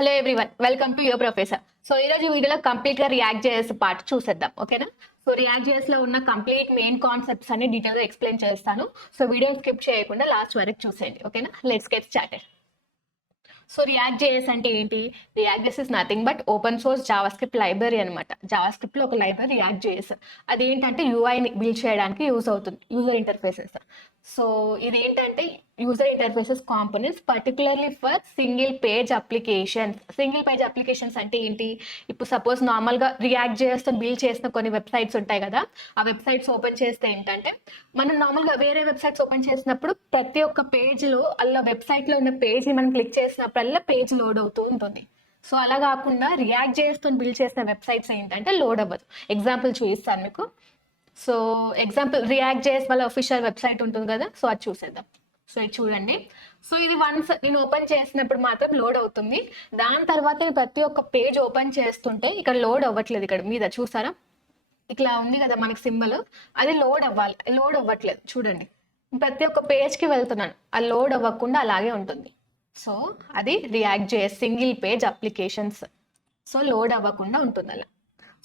Hello everyone, welcome to your professor. So ఈ రోజు వీడియోలో కంప్లీట్ గా రియాక్ట్ జేఎస్ పార్ట్ చూసేద్దాం, ఓకేనా? సో రియాక్ట్ జేఎస్ లో ఉన్న కంప్లీట్ మెయిన్ కాన్సెప్ట్స్ అన్ని డీటెయిల్ గా ఎక్స్ప్లెయిన్ చేస్తాను. సో వీడియో స్కిప్ చేయకుండా లాస్ట్ వరకు చూసేయండి, ఓకేనా? Let's get started. So react JS అంటే ఏంటి? React JS is nothing but open source JavaScript library అనమాట. జావాస్క్రిప్ట్ లో ఒక లైబ్రరీ రియాక్ట్ జేఎస్. అదేంటంటే యూఐని బిల్డ్ చేయడానికి యూజ్ అవుతుంది, యూజర్ ఇంటర్ఫేసెస్. సో ఇదేంటంటే user interfaces components particularly for single page applications. Single page applications అంటే ఏంటి? ఇప్పుడు సపోజ్ నార్మల్గా రియాక్ట్ చేస్తే బిల్డ్ చేసిన కొన్ని వెబ్సైట్స్ ఉంటాయి కదా, ఆ వెబ్సైట్స్ ఓపెన్ చేస్తే ఏంటంటే మనం నార్మల్గా వేరే వెబ్సైట్స్ ఓపెన్ చేసినప్పుడు ప్రతి ఒక్క పేజ్లో అలా వెబ్సైట్లో ఉన్న పేజ్ని మనం క్లిక్ చేసినప్పుడల్లా పేజ్ లోడ్ అవుతూ ఉంటుంది. సో అలా కాకుండా రియాక్ట్ చేస్తూ బిల్డ్ చేసిన వెబ్సైట్స్ ఏంటంటే లోడ్ అవ్వదు. ఎగ్జాంపుల్ చూపిస్తాను మీకు. సో ఎగ్జాంపుల్ రియాక్ట్ జేఎస్ వాళ్ళ అఫీషియల్ వెబ్సైట్ ఉంటుంది కదా, సో అది చూసేద్దాం. సో ఇది చూడండి. సో ఇది వన్స్ నేను ఓపెన్ చేసినప్పుడు మాత్రం లోడ్ అవుతుంది. దాని తర్వాత నేను ప్రతి ఒక్క పేజ్ ఓపెన్ చేస్తుంటే ఇక్కడ లోడ్ అవ్వట్లేదు. ఇక్కడ మీద చూసారా, ఇట్లా ఉంది కదా మనకి సింబల్, అది లోడ్ అవ్వాలి, లోడ్ అవ్వట్లేదు. చూడండి, ప్రతి ఒక్క పేజ్కి వెళ్తున్నాను, అది లోడ్ అవ్వకుండా అలాగే ఉంటుంది. సో అది react JS single page applications. So load అవ్వకుండా ఉంటుంది అలా.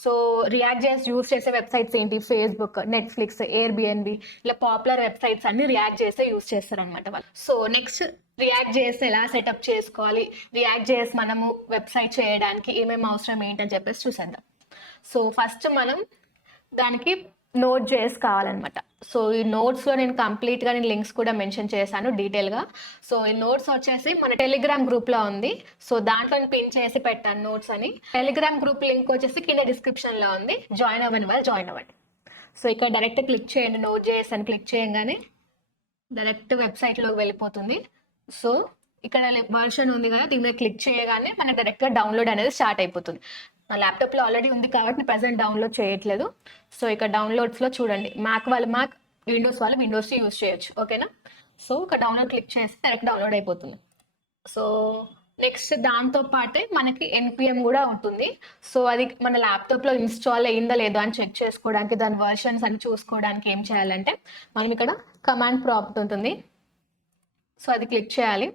సో రియాక్ట్ జేఎస్ యూజ్ చేసే వెబ్సైట్స్ ఏంటి? ఫేస్బుక్, నెట్ఫ్లిక్స్, ఎయిర్బిఎన్బి, ఇలా పాపులర్ వెబ్సైట్స్ అన్ని రియాక్ట్ చేసే యూజ్ చేస్తారు అనమాట వాళ్ళు. సో నెక్స్ట్ రియాక్ట్ జేఎస్ ఎలా సెటప్ చేసుకోవాలి, రియాక్ట్ జేఎస్ మనము వెబ్సైట్ చేయడానికి ఏమేమి అవసరం ఏంటని చెప్పేసి చూసేద్దాం. సో ఫస్ట్ మనం దానికి నోట్ జేఎస్ కావాలన్నమాట. సో ఈ నోట్స్లో నేను కంప్లీట్గా లింక్స్ కూడా మెన్షన్ చేశాను డీటెయిల్గా. సో ఈ నోట్స్ వచ్చేసి మన టెలిగ్రామ్ గ్రూప్లో ఉంది. సో దాంట్లో పిన్ చేసి పెట్టాను నోట్స్ అని. టెలిగ్రామ్ గ్రూప్ లింక్ వచ్చేసి కింద డిస్క్రిప్షన్లో ఉంది. జాయిన్ అవ్వని వాళ్ళు జాయిన్ అవ్వండి. సో ఇక్కడ డైరెక్ట్ క్లిక్ చేయండి, నోట్ జేఎస్ అని క్లిక్ చేయగానే డైరెక్ట్ వెబ్సైట్లోకి వెళ్ళిపోతుంది. సో ఇక్కడ వర్షన్ ఉంది కదా, దీని మీద క్లిక్ చేయగానే మనకి డైరెక్ట్గా డౌన్లోడ్ అనేది స్టార్ట్ అయిపోతుంది. నా ల్యాప్టాప్లో ఆల్రెడీ ఉంది కాబట్టి నేను ప్రజెంట్ డౌన్లోడ్ చేయట్లేదు. సో ఇక్కడ డౌన్లోడ్స్లో చూడండి, మ్యాక్ వాళ్ళు మ్యాక్, విండోస్ వాళ్ళు విండోస్ యూజ్ చేయొచ్చు, ఓకేనా? సో ఇక్కడ డౌన్లోడ్ క్లిక్ చేస్తే డైరెక్ట్ డౌన్లోడ్ అయిపోతుంది. సో నెక్స్ట్ దాంతో పాటే మనకి ఎన్పిఎం కూడా ఉంటుంది. సో అది మన ల్యాప్టాప్లో ఇన్స్టాల్ అయ్యిందా లేదా అని చెక్ చేసుకోవడానికి, దాని వర్షన్స్ అని చూసుకోవడానికి ఏం చేయాలంటే మనం ఇక్కడ కమాండ్ ప్రాంప్ట్ ఉంటుంది. సో అది క్లిక్ చేయాలి.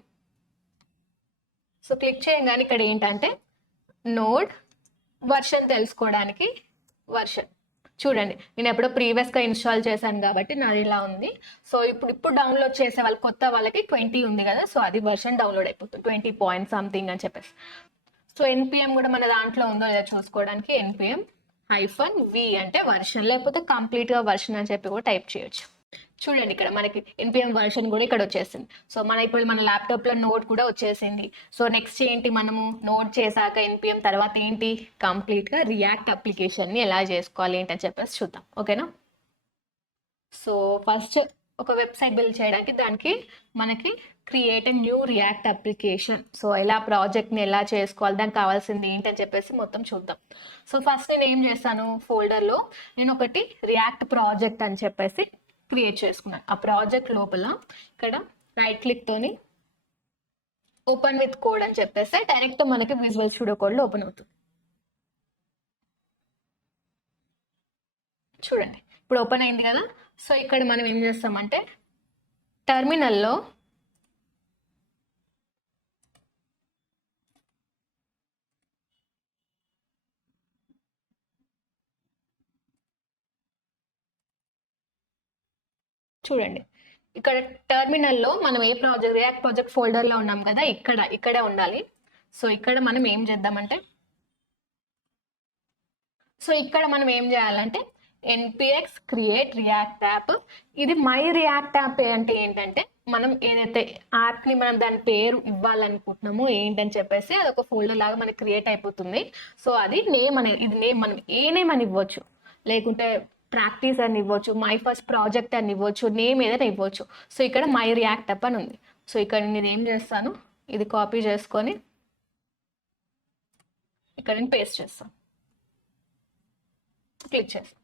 సో క్లిక్ చేయగానే ఇక్కడ ఏంటంటే నోడ్ వర్షన్ తెలుసుకోవడానికి వర్షన్ చూడండి, నేను ఎప్పుడో ప్రీవియస్గా ఇన్స్టాల్ చేశాను కాబట్టి నాది ఇలా ఉంది. సో ఇప్పుడు డౌన్లోడ్ చేసే వాళ్ళు కొత్త వాళ్ళకి 20 ఉంది కదా, సో అది వర్షన్ డౌన్లోడ్ అయిపోతుంది 20 పాయింట్ సంథింగ్ అని చెప్పేసి. సో ఎన్పిఎం కూడా మన దాంట్లో ఉందో లేదా చూసుకోవడానికి ఎన్పిఎం -v అంటే వర్షన్, లేకపోతే కంప్లీట్గా వర్షన్ అని చెప్పి కూడా టైప్ చేయొచ్చు. చూడండి ఇక్కడ మనకి ఎన్పిఎం వర్షన్ కూడా ఇక్కడ వచ్చేసింది. సో ఇప్పుడు మన ల్యాప్టాప్లో నోట్ కూడా వచ్చేసింది. సో నెక్స్ట్ ఏంటి, మనము నోట్ చేశాక ఎన్పిఎం తర్వాత ఏంటి, కంప్లీట్గా రియాక్ట్ అప్లికేషన్ని ఎలా చేసుకోవాలి ఏంటని చెప్పేసి చూద్దాం, ఓకేనా? సో ఫస్ట్ ఒక వెబ్సైట్ బిల్డ్ చేయడానికి దానికి మనకి create a new react application. So ఎలా ప్రాజెక్ట్ని ఎలా చేసుకోవాలి, దానికి కావాల్సింది ఏంటని చెప్పేసి మొత్తం చూద్దాం. సో ఫస్ట్ నేను ఏం చేస్తాను, ఫోల్డర్లో నేను ఒకటి రియాక్ట్ ప్రాజెక్ట్ అని చెప్పేసి క్రియేట్ చేసుకున్నాను. ఆ ప్రాజెక్ట్ లోపల ఇక్కడ రైట్ క్లిక్ తోని ఓపెన్ విత్ కోడ్ అని చెప్పేస్తే డైరెక్ట్ మనకి విజువల్ స్టూడియో కోడ్లో ఓపెన్ అవుతుంది. చూడండి ఇప్పుడు ఓపెన్ అయింది కదా. సో ఇక్కడ మనం ఏం చేస్తామంటే టెర్మినల్లో చూడండి, ఇక్కడ టెర్మినల్లో మనం ఏ ప్రాజెక్ట్ రియాక్ట్ ప్రాజెక్ట్ ఫోల్డర్లో ఉన్నాం కదా, ఇక్కడే ఉండాలి. సో ఇక్కడ మనం ఏం చేద్దామంటే, సో ఇక్కడ మనం ఏం చేయాలంటే npx క్రియేట్ రియాక్ట్ యాప్. ఇది మై రియాక్ట్ యాప్ అంటే ఏంటంటే మనం ఏదైతే యాప్ని మనం దాని పేరు ఇవ్వాలనుకుంటున్నామో ఏంటని చెప్పేసి అదొక ఫోల్డర్ లాగా మనకి క్రియేట్ అయిపోతుంది. సో అది నేమ్ అనేది, ఇది నేమ్ మనం ఏ నేమ్ అని ఇవ్వచ్చు, లేకుంటే ప్రాక్టీస్ అని ఇవ్వచ్చు, మై ఫస్ట్ ప్రాజెక్ట్ అని ఇవ్వచ్చు, నేమ్ ఏదైనా ఇవ్వచ్చు. సో ఇక్కడ మై రియాక్ట్ యాప్ అని ఉంది. సో ఇక్కడ నేను ఏం చేస్తాను, ఇది కాపీ చేసుకొని ఇక్కడ నేను పేస్ట్ చేస్తాను, క్లిక్ చేస్తాను.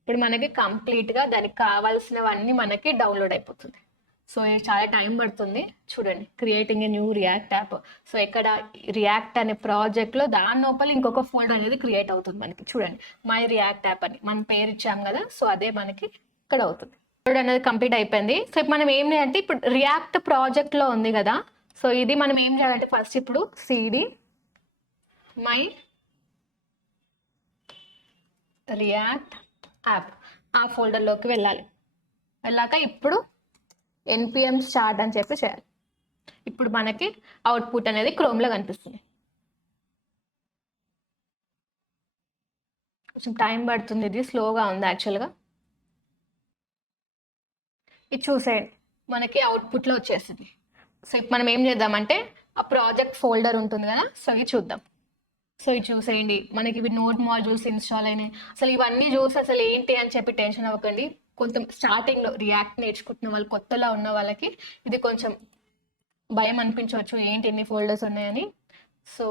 ఇప్పుడు మనకి కంప్లీట్గా దానికి కావాల్సినవన్నీ మనకి డౌన్లోడ్ అయిపోతుంది. సో ఇది చాలా టైం పడుతుంది. చూడండి, creating a new react app. So ఇక్కడ రియాక్ట్ అనే ప్రాజెక్ట్లో దాని లోపల ఇంకొక ఫోల్డర్ అనేది క్రియేట్ అవుతుంది మనకి. చూడండి, మై రియాక్ట్ యాప్ అని మనం పేరు ఇచ్చాం కదా, సో అదే మనకి ఇక్కడ అవుతుంది. అనేది కంప్లీట్ అయిపోయింది. సో ఇప్పుడు మనం ఏం చేయాలంటే ఇప్పుడు రియాక్ట్ ప్రాజెక్ట్లో ఉంది కదా, సో ఇది మనం ఏం చేయాలంటే ఫస్ట్ ఇప్పుడు cd మై రియాక్ట్ యాప్ ఆ ఫోల్డర్లోకి వెళ్ళాలి. వెళ్ళాక ఇప్పుడు npm స్టార్ట్ అని చెప్పి చేయాలి. ఇప్పుడు మనకి అవుట్పుట్ అనేది క్రోమ్లో కనిపిస్తుంది. కొంచెం టైం పడుతుంది, ఇది స్లోగా ఉంది యాక్చువల్గా. ఇది చూసేయండి, మనకి అవుట్పుట్లో వచ్చేస్తుంది. సో ఇప్పుడు మనం ఏం చేద్దామంటే ఆ ప్రాజెక్ట్ ఫోల్డర్ ఉంటుంది కదా, సో ఇది చూద్దాం. సో ఇది చూసేయండి, మనకి ఇవి నోడ్ మాడ్యూల్స్ ఇన్స్టాల్ అయినాయి. అసలు ఇవన్నీ చూసి అసలు ఏంటి అని చెప్పి టెన్షన్ అవ్వకండి. కొంచెం స్టార్టింగ్లో రియాక్ట్ నేర్చుకుంటున్న వాళ్ళు, కొత్తలా ఉన్న వాళ్ళకి ఇది కొంచెం భయం అనిపించవచ్చు, ఏంటి ఎన్ని ఫోల్డర్స్ ఉన్నాయని. సో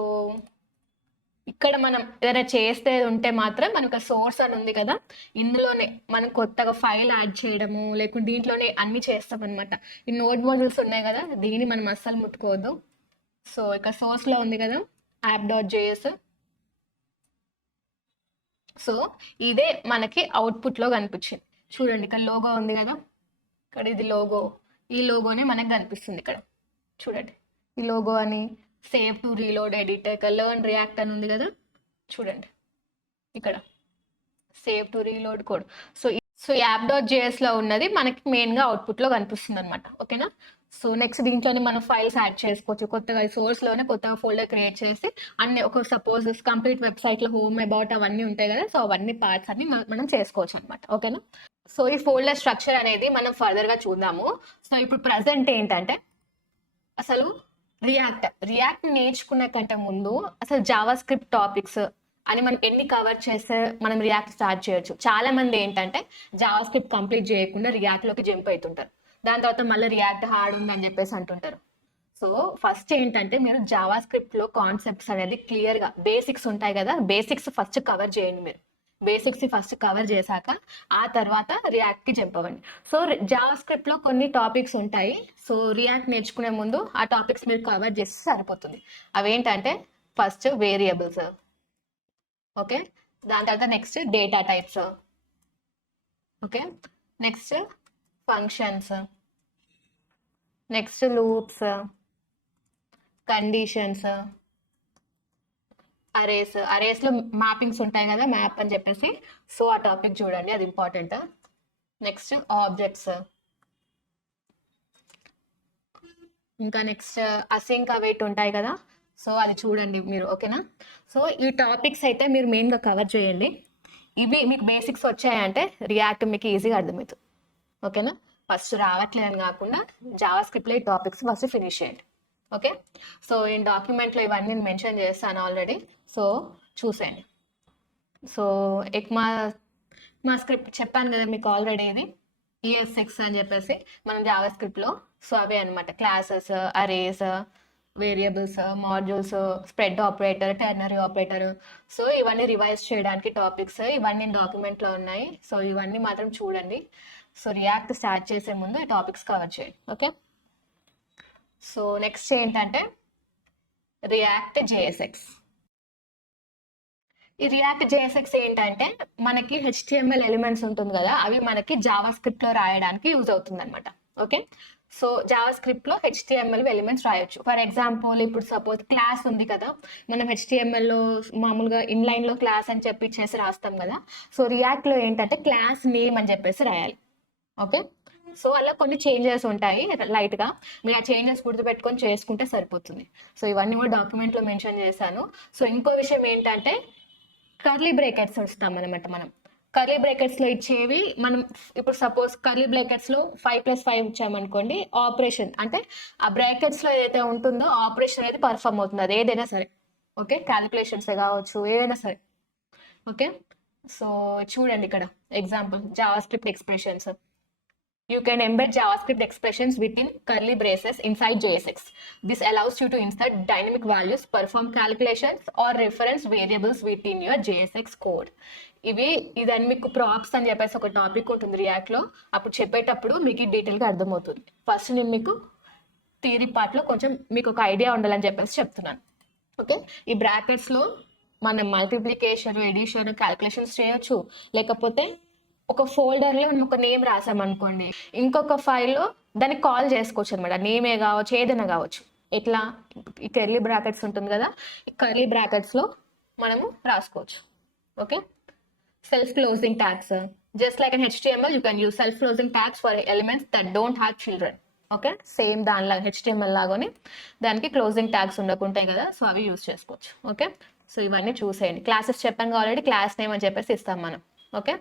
ఇక్కడ మనం ఏదైనా చేస్తే ఉంటే మాత్రం మనకు సోర్స్ అని ఉంది కదా, ఇందులోనే మనం కొత్తగా ఫైల్ యాడ్ చేయడము, లేకుంటే దీంట్లోనే అన్ని చేస్తాం అనమాట. ఈ నోడ్ మాడ్యూల్స్ ఉన్నాయి కదా, దీన్ని మనం అస్సలు ముట్టుకోవద్దు. సో ఇక్కడ సోర్స్లో ఉంది కదా app.js. సో ఇదే మనకి అవుట్పుట్లో కనిపించింది. చూడండి ఇక్కడ లోగో ఉంది కదా, ఇక్కడ ఇది లోగో, ఈ లోగోనే మనకు కనిపిస్తుంది ఇక్కడ. చూడండి ఈ లోగో అని, సేవ్ టు రీలోడ్ ఎడిట్, ఇక్కడ లెర్న్ రియాక్ట్ అని ఉంది కదా, చూడండి ఇక్కడ save to reload code. So యాప్.js లో ఉన్నది మనకి మెయిన్గా అవుట్పుట్లో కనిపిస్తుంది అనమాట. ఓకేనా. సో నెక్స్ట్ దీంట్లోనే మనం ఫైల్స్ యాడ్ చేసుకోవచ్చు. కొత్తగా సోర్స్లోనే కొత్తగా ఫోల్డర్ క్రియేట్ చేసి అన్ని ఒక సపోజ్ కంప్లీట్ వెబ్సైట్లో హోమ్ అబౌట్ అవన్నీ ఉంటాయి కదా, సో అవన్నీ పార్ట్స్ అన్ని మనం చేసుకోవచ్చు అనమాట. ఓకేనా. సో ఈ ఫోల్డర్ స్ట్రక్చర్ అనేది మనం ఫర్దర్గా చూద్దాము. సో ఇప్పుడు ప్రజెంట్ ఏంటంటే అసలు రియాక్ట్ నేర్చుకునే కంటే ముందు అసలు జావా స్క్రిప్ట్ టాపిక్స్ అని మనం ఎన్ని కవర్ చేస్తే మనం రియాక్ట్ స్టార్ట్ చేయొచ్చు. చాలా మంది ఏంటంటే జావా స్క్రిప్ట్ కంప్లీట్ చేయకుండా రియాక్ట్లోకి జంప్ అవుతుంటారు. దాని తర్వాత మళ్ళీ రియాక్ట్ హార్డ్ ఉంది అని చెప్పేసి అంటుంటారు. సో ఫస్ట్ ఏంటంటే మీరు జావా స్క్రిప్ట్లో కాన్సెప్ట్స్ అనేది క్లియర్గా బేసిక్స్ ఉంటాయి కదా, బేసిక్స్ ఫస్ట్ కవర్ చేయండి. మీరు బేసిక్స్ ఫస్ట్ కవర్ చేశాక ఆ తర్వాత రియాక్ట్కి జంప్ అవ్వండి. సో జావా స్క్రిప్ట్లో కొన్ని టాపిక్స్ ఉంటాయి. సో రియాక్ట్ నేర్చుకునే ముందు ఆ టాపిక్స్ మీరు కవర్ చేస్తే సరిపోతుంది. అవేంటంటే ఫస్ట్ వేరియబుల్స్, ఓకే, దాని తర్వాత next data types, okay, next functions, next loops, conditions, అరేస్లో మ్యాపింగ్స్ ఉంటాయి కదా, మ్యాప్ అని చెప్పేసి, సో ఆ టాపిక్ చూడండి, అది ఇంపార్టెంట్. నెక్స్ట్ ఆబ్జెక్ట్స్, ఇంకా నెక్స్ట్ అసింక్ అవైట్ ఉంటాయి కదా, సో అది చూడండి మీరు. ఓకేనా. సో ఈ టాపిక్స్ అయితే మీరు మెయిన్గా కవర్ చేయండి. ఇవి మీకు బేసిక్స్ వచ్చాయంటే రియాక్ట్ మీకు ఈజీగా అర్థమవుతుంది. ఓకేనా. ఫస్ట్ రావట్లేదని కాకుండా జావా స్క్రిప్ట్లో ఈ టాపిక్స్ ఫస్ట్ ఫినిష్ చేయండి. ఓకే. సో ఈ డాక్యుమెంట్లో ఇవన్నీ నేను మెన్షన్ చేస్తాను ఆల్రెడీ, సో చూసేయండి. సో మా స్క్రిప్ట్ చెప్పాను కదా మీకు ఆల్రెడీ, ఇది ES6 అని చెప్పేసి మనం జావా స్క్రిప్ట్లో. సో అవే అనమాట, classes, arrays, variables, modules, spread operator, ternary operator. So ఇవన్నీ రివైజ్ చేయడానికి టాపిక్స్, ఇవన్నీ డాక్యుమెంట్లో ఉన్నాయి. సో ఇవన్నీ మాత్రం చూడండి. సో రియాక్ట్ స్టార్ట్ చేసే ముందు ఈ టాపిక్స్ కవర్ చేయండి. ఓకే. సో నెక్స్ట్ ఏంటంటే రియాక్ట్ JSX. ఈ రియాక్ట్ JSX ఏంటంటే మనకి HTML ఎలిమెంట్స్ ఉంటుంది కదా, అవి మనకి జావా స్క్రిప్ట్లో రాయడానికి యూజ్ అవుతుంది అనమాట. ఓకే. సో జావా స్క్రిప్ట్లో HTML ఎలిమెంట్స్ రాయొచ్చు. ఫర్ ఎగ్జాంపుల్ ఇప్పుడు సపోజ్ క్లాస్ ఉంది కదా, మనం HTMLలో మామూలుగా ఇన్లైన్లో క్లాస్ అని చెప్పి ఇచ్చేసి రాస్తాం కదా, సో రియాక్ట్లో ఏంటంటే క్లాస్ నేమ్ అని చెప్పేసి రాయాలి. ఓకే. సో అలా కొన్ని చేంజెస్ ఉంటాయి లైట్గా, మీరు ఆ చేంజెస్ గుర్తుపెట్టుకొని చేసుకుంటే సరిపోతుంది. సో ఇవన్నీ కూడా డాక్యుమెంట్లో మెన్షన్ చేశాను. సో ఇంకో విషయం ఏంటంటే కర్లీ బ్రేకెట్స్ వస్తాం అనమాట. మనం కర్లీ బ్రేకెట్స్లో ఇచ్చేవి మనం ఇప్పుడు సపోజ్ కర్లీ బ్రేకెట్స్లో 5+5 ఇచ్చామనుకోండి, ఆపరేషన్ అంటే ఆ బ్రాకెట్స్లో ఏదైతే ఉంటుందో ఆపరేషన్ అనేది పర్ఫామ్ అవుతుంది, అది ఏదైనా సరే. ఓకే. క్యాలిక్యులేషన్సే కావచ్చు, ఏదైనా సరే. ఓకే. సో చూడండి ఇక్కడ example Java script expressions. You can embed JavaScript expressions within curly braces inside JSX. This allows you to insert dynamic values, perform calculations, or reference variables within your JSX code. ఇదని మీకు props అని చెప్పేసి ఒక topic ఉంటుంది రియాక్ట్లో, అప్పుడు చెప్పేటప్పుడు మీకు డీటెయిల్గా అర్థమవుతుంది. ఫస్ట్ నేను మీకు థియరీ పార్ట్లో కొంచెం మీకు ఒక ఐడియా ఉండాలని చెప్పేసి చెప్తున్నాను. ఓకే. ఈ బ్రాకెట్స్లో మనం మల్టిప్లికేషన్, ఎడిషన్, క్యాల్కులేషన్స్ చేయొచ్చు, లేకపోతే ఒక ఫోల్డర్లో మనం ఒక నేమ్ రాసామనుకోండి, ఇంకొక ఫైల్లో దాన్ని కాల్ చేసుకోవచ్చు అనమాట. నేమే కావచ్చు, ఏదైనా కావచ్చు. ఎట్లా ఈ కర్లీ బ్రాకెట్స్ ఉంటుంది కదా, ఈ కర్లీ బ్రాకెట్స్లో మనము రాసుకోవచ్చు. Okay, self closing tags, just like an HTML you can use self closing tags for elements that don't have children. Okay, same దానిలాగా HTML లాగానే దానికి క్లోజింగ్ ట్యాగ్స్ ఉండకుంటాయి కదా, సో అవి యూజ్ చేసుకోవచ్చు. ఓకే, సో ఇవన్నీ చూసేయండి. క్లాసెస్ చెప్పాను ఆల్రెడీ, క్లాస్ నేమ్ అని చెప్పేసి ఇస్తాం మనం. ఓకే,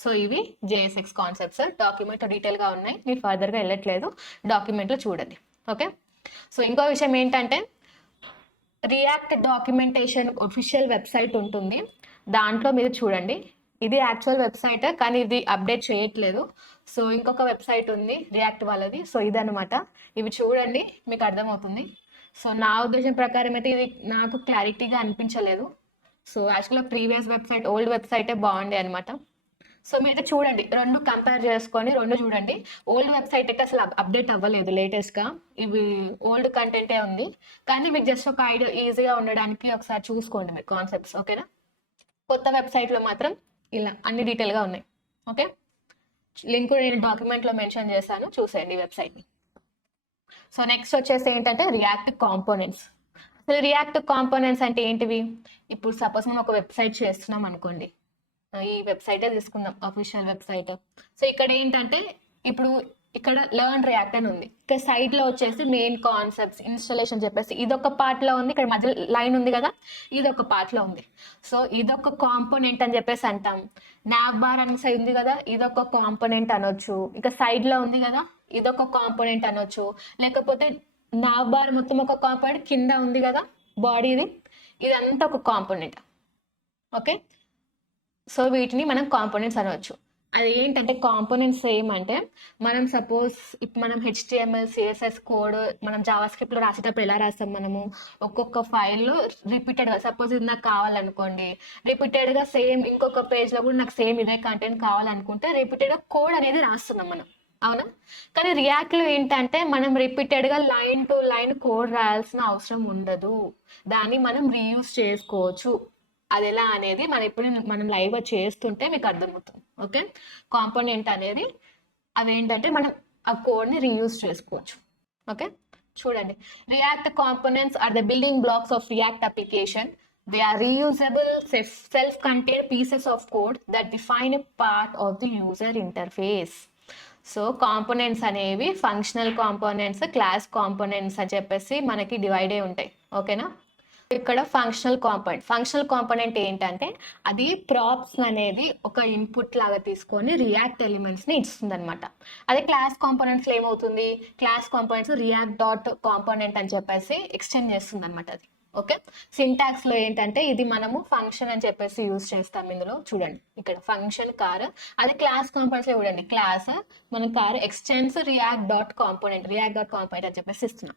సో ఇవి JSX కాన్సెప్ట్స్. డాక్యుమెంట్ డీటెయిల్గా ఉన్నాయి, మీరు ఫర్దర్గా వెళ్ళట్లేదు, డాక్యుమెంట్లో చూడండి. ఓకే, సో ఇంకో విషయం ఏంటంటే రియాక్ట్ డాక్యుమెంటేషన్ ఒఫిషియల్ వెబ్సైట్ ఉంటుంది, దాంట్లో మీరు చూడండి. ఇది యాక్చువల్ వెబ్సైట్ కానీ ఇది అప్డేట్ చేయట్లేదు. సో ఇంకొక వెబ్సైట్ ఉంది రియాక్ట్ వాళ్ళది, సో ఇదనమాట. ఇవి చూడండి, మీకు అర్థమవుతుంది. సో నా ఉద్దేశం ప్రకారం అయితే ఇది నాకు క్లారిటీగా అనిపించలేదు. సో యాక్చువల్గా ప్రీవియస్ వెబ్సైట్, ఓల్డ్ వెబ్సైటే బాగుండే అనమాట. సో మీరు చూడండి, రెండు కంపేర్ చేసుకొని రెండు చూడండి. ఓల్డ్ వెబ్సైట్ అయితే అసలు అప్డేట్ అవ్వలేదు లేటెస్ట్గా, ఇవి ఓల్డ్ కంటెంటే ఉంది. కానీ మీకు జస్ట్ ఒక ఐడియా ఈజీగా ఉండడానికి ఒకసారి చూసుకోండి మీరు కాన్సెప్ట్స్. ఓకేనా, కొత్త వెబ్సైట్లో మాత్రం ఇలా అన్ని డీటెయిల్గా ఉన్నాయి. ఓకే, లింక్ నేను డాక్యుమెంట్లో మెన్షన్ చేశాను, చూసేయండి ఈ వెబ్సైట్ని. సో నెక్స్ట్ వచ్చేసి ఏంటంటే రియాక్ట్ కాంపోనెంట్స్. అసలు రియాక్ట్ కాంపోనెంట్స్ అంటే ఏంటివి? ఇప్పుడు సపోజ్ మనం ఒక వెబ్సైట్ చేస్తున్నాం అనుకోండి, ఈ వెబ్సైటే తీసుకుందాం, అఫీషియల్ వెబ్సైట్. సో ఇక్కడ ఏంటంటే ఇప్పుడు ఇక్కడ లెర్న్ రియాక్ట్ అని ఉంది, ఇక్కడ సైడ్లో వచ్చేసి మెయిన్ కాన్సెప్ట్స్, ఇన్స్టాలేషన్ చెప్పేసి ఇదొక పార్ట్లో ఉంది, ఇక్కడ మధ్య లైన్ ఉంది కదా, ఇదొక పార్ట్లో ఉంది. సో ఇదొక కాంపోనెంట్ అని చెప్పేసి అంటాం. నావ్ బార్ అని సైడ్ ఉంది కదా, ఇదొక కాంపోనెంట్ అనొచ్చు. ఇక సైడ్లో ఉంది కదా, ఇదొక కాంపోనెంట్ అనొచ్చు. లేకపోతే నావ్ బార్ మొత్తం ఒక కాంపోనెంట్, కింద ఉంది కదా బాడీది, ఇదంతా ఒక కాంపోనెంట్. ఓకే, సో వీటిని మనం కాంపోనెంట్స్ అనవచ్చు. అది ఏంటంటే కాంపోనెంట్స్ ఏమంటే, మనం సపోజ్ ఇప్పుడు మనం HTML CSS కోడ్ మనం జావాస్క్రిప్ట్లో రాసేటప్పుడు ఎలా రాస్తాం, మనము ఒక్కొక్క ఫైల్లో రిపీటెడ్గా, సపోజ్ ఇది నాకు కావాలనుకోండి, రిపీటెడ్గా సేమ్ ఇంకొక పేజ్లో కూడా నాకు సేమ్ ఇదే కంటెంట్ కావాలనుకుంటే రిపీటెడ్గా కోడ్ అనేది రాస్తున్నాం మనం, అవునా? కానీ రియాక్ట్లో ఏంటంటే మనం రిపీటెడ్గా లైన్ టు లైన్ కోడ్ రాయాల్సిన అవసరం ఉండదు, దాన్ని మనం రీయూజ్ చేసుకోవచ్చు. అది ఎలా అనేది మనం లైవ్గా చేస్తుంటే మీకు అర్థమవుతుంది. ఓకే, కాంపోనెంట్ అనేది అదేంటంటే మనం ఆ కోడ్ని రీయూజ్ చేసుకోవచ్చు. ఓకే, చూడండి, React components are the building blocks of React application. They are reusable, self-contained pieces of code that define a part of the user interface. So components అనేవి ఫంక్షనల్ కాంపోనెంట్స్, క్లాస్ కాంపోనెంట్స్ అని చెప్పేసి మనకి divide అయి ఉంటాయి. ఓకేనా, ఇక్కడ functional component ఏంటంటే అది ప్రాప్స్ అనేది ఒక ఇన్పుట్ లాగా తీసుకొని రియాక్ట్ ఎలిమెంట్స్ని ఇస్తుంది అనమాట. అదే క్లాస్ కాంపోనెంట్స్లో ఏమవుతుంది, class components react dot component అని చెప్పేసి ఎక్స్టెండ్ చేస్తుంది అనమాట అది. ఓకే, సింటాక్స్లో ఏంటంటే ఇది మనము ఫంక్షన్ అని చెప్పేసి యూజ్ చేస్తాం. ఇందులో చూడండి, ఇక్కడ ఫంక్షన్ కార్, అదే క్లాస్ కాంపోనెంట్స్లో చూడండి, క్లాస్ మన car extends React dot component అని చెప్పేసి ఇస్తున్నాం.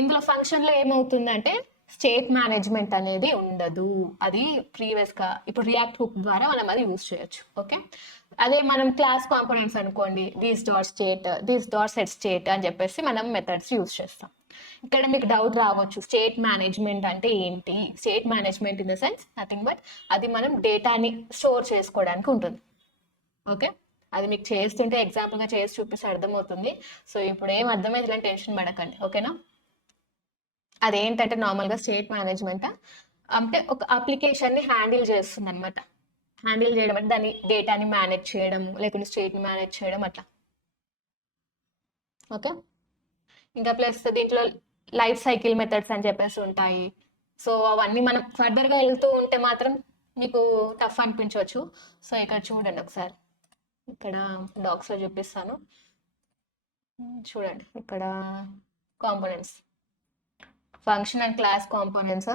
ఇందులో ఫంక్షన్లో ఏమవుతుందంటే స్టేట్ మేనేజ్మెంట్ అనేది ఉండదు, అది ప్రీవియస్గా ఇప్పుడు రియాక్ట్ హుక్ ద్వారా మనం అది యూజ్ చేయొచ్చు. ఓకే, అదే మనం క్లాస్ కాంపోనెంట్స్ అనుకోండి, these dot state, these dot set state అని చెప్పేసి మనం మెథడ్స్ యూజ్ చేస్తాం. ఇక్కడ మీకు డౌట్ రావచ్చు, స్టేట్ మేనేజ్మెంట్ అంటే ఏంటి? State management in the sense nothing but అది మనం డేటాని స్టోర్ చేసుకోవడానికి ఉంటుంది. ఓకే, అది మీకు చేస్తుంటే ఎగ్జాంపుల్గా చేసి చూపిస్తే అర్థమవుతుంది. సో ఇప్పుడు ఏం అర్థమైంది, ఇలాంటి టెన్షన్ పడకండి. ఓకేనా, అదేంటంటే నార్మల్గా స్టేట్ మేనేజ్మెంట్ అంటే ఒక అప్లికేషన్ని హ్యాండిల్ చేస్తుంది అనమాట. హ్యాండిల్ చేయడం అంటే దాని డేటాని మేనేజ్ చేయడం, లేకుంటే స్టేట్ని మేనేజ్ చేయడం అట్లా. ఓకే, ఇంకా ప్లస్ దీంట్లో లైఫ్ సైకిల్ మెథడ్స్ అని చెప్పేసి ఉంటాయి. సో అవన్నీ మనం ఫర్దర్గా వెళ్తూ ఉంటే మాత్రం మీకు టఫ్ అనిపించవచ్చు. సో ఇక్కడ చూడండి ఒకసారి, ఇక్కడ డాక్స్లో చూపిస్తాను చూడండి. ఇక్కడ components, function and class components,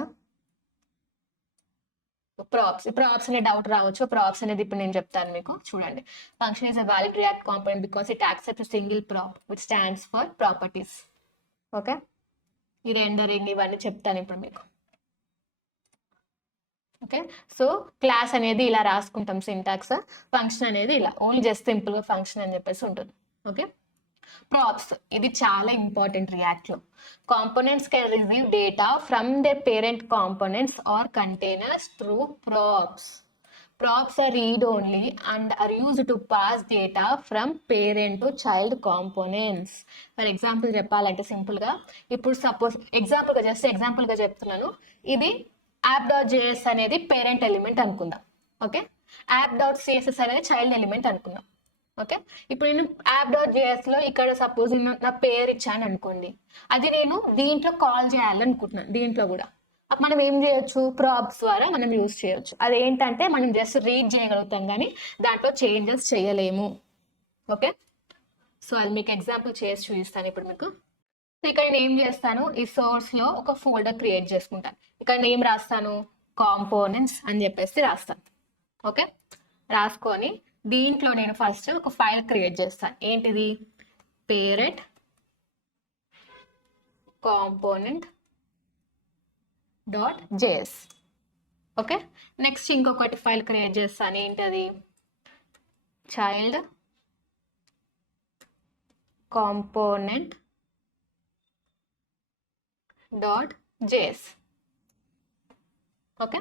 props అనే డౌట్ రావచ్చు. ప్రాప్స్ అనేది ఇప్పుడు నేను చెప్తాను మీకు. చూడండి, function is a valid react component because it accepts single prop which stands for properties. Okay, ఈ రెండరింగ్ ఇవన్నీ చెప్తాను ఇప్పుడు మీకు. ఓకే, సో క్లాస్ అనేది ఇలా రాసుకుంటాం సింటాక్స్, ఫంక్షన్ అనేది ఇలా ఓన్లీ జస్ట్ సింపుల్గా ఫంక్షన్ అని చెప్పేసి ఉంటుంది. ఓకే, ప్రాప్స్ ఇది చాలా ఇంపార్టెంట్ రియాక్ట్లో. Components can receive data from the parent components or containers through props. Props are read only and are used to pass data from parent to child components. For example చెప్పాలంటే సింపుల్గా, ఇప్పుడు suppose ఎగ్జాంపుల్గా చెప్తున్నాను. ఇది app dot JS అనేది parent element అనుకుందాం. Okay, app dot CSS అనేది child element అనుకుందాం. ఓకే, ఇప్పుడు నేను యాప్ డాట్ జేఎస్లో ఇక్కడ సపోజ్ నేను నా పేరు ఇచ్చాను అనుకోండి, అది నేను దీంట్లో కాల్ చేయాలనుకుంటున్నాను. దీంట్లో కూడా మనం ఏం చేయొచ్చు, ప్రాప్స్ ద్వారా మనం యూజ్ చేయొచ్చు. అదేంటంటే మనం జస్ట్ రీడ్ చేయగలుగుతాం కానీ దాంట్లో చేంజెస్ చేయలేము. ఓకే, సో అది మీకు ఎగ్జాంపుల్ చేసి చూపిస్తాను ఇప్పుడు మీకు. సో ఇక్కడ నేను ఏం చేస్తాను, ఈ సోర్స్లో ఒక ఫోల్డర్ క్రియేట్ చేసుకుంటాను. ఇక్కడ నేమ్ రాస్తాను, కాంపోనెంట్స్ అని చెప్పేసి రాస్తాను. ఓకే, రాసుకొని దీంట్లో నేను ఫస్ట్ ఒక ఫైల్ క్రియేట్ చేస్తాను. ఏంటిది, parent component .js. Okay, next ఇంకొకటి ఫైల్ క్రియేట్ చేస్తాను. ఏంటది, child component .js. Okay,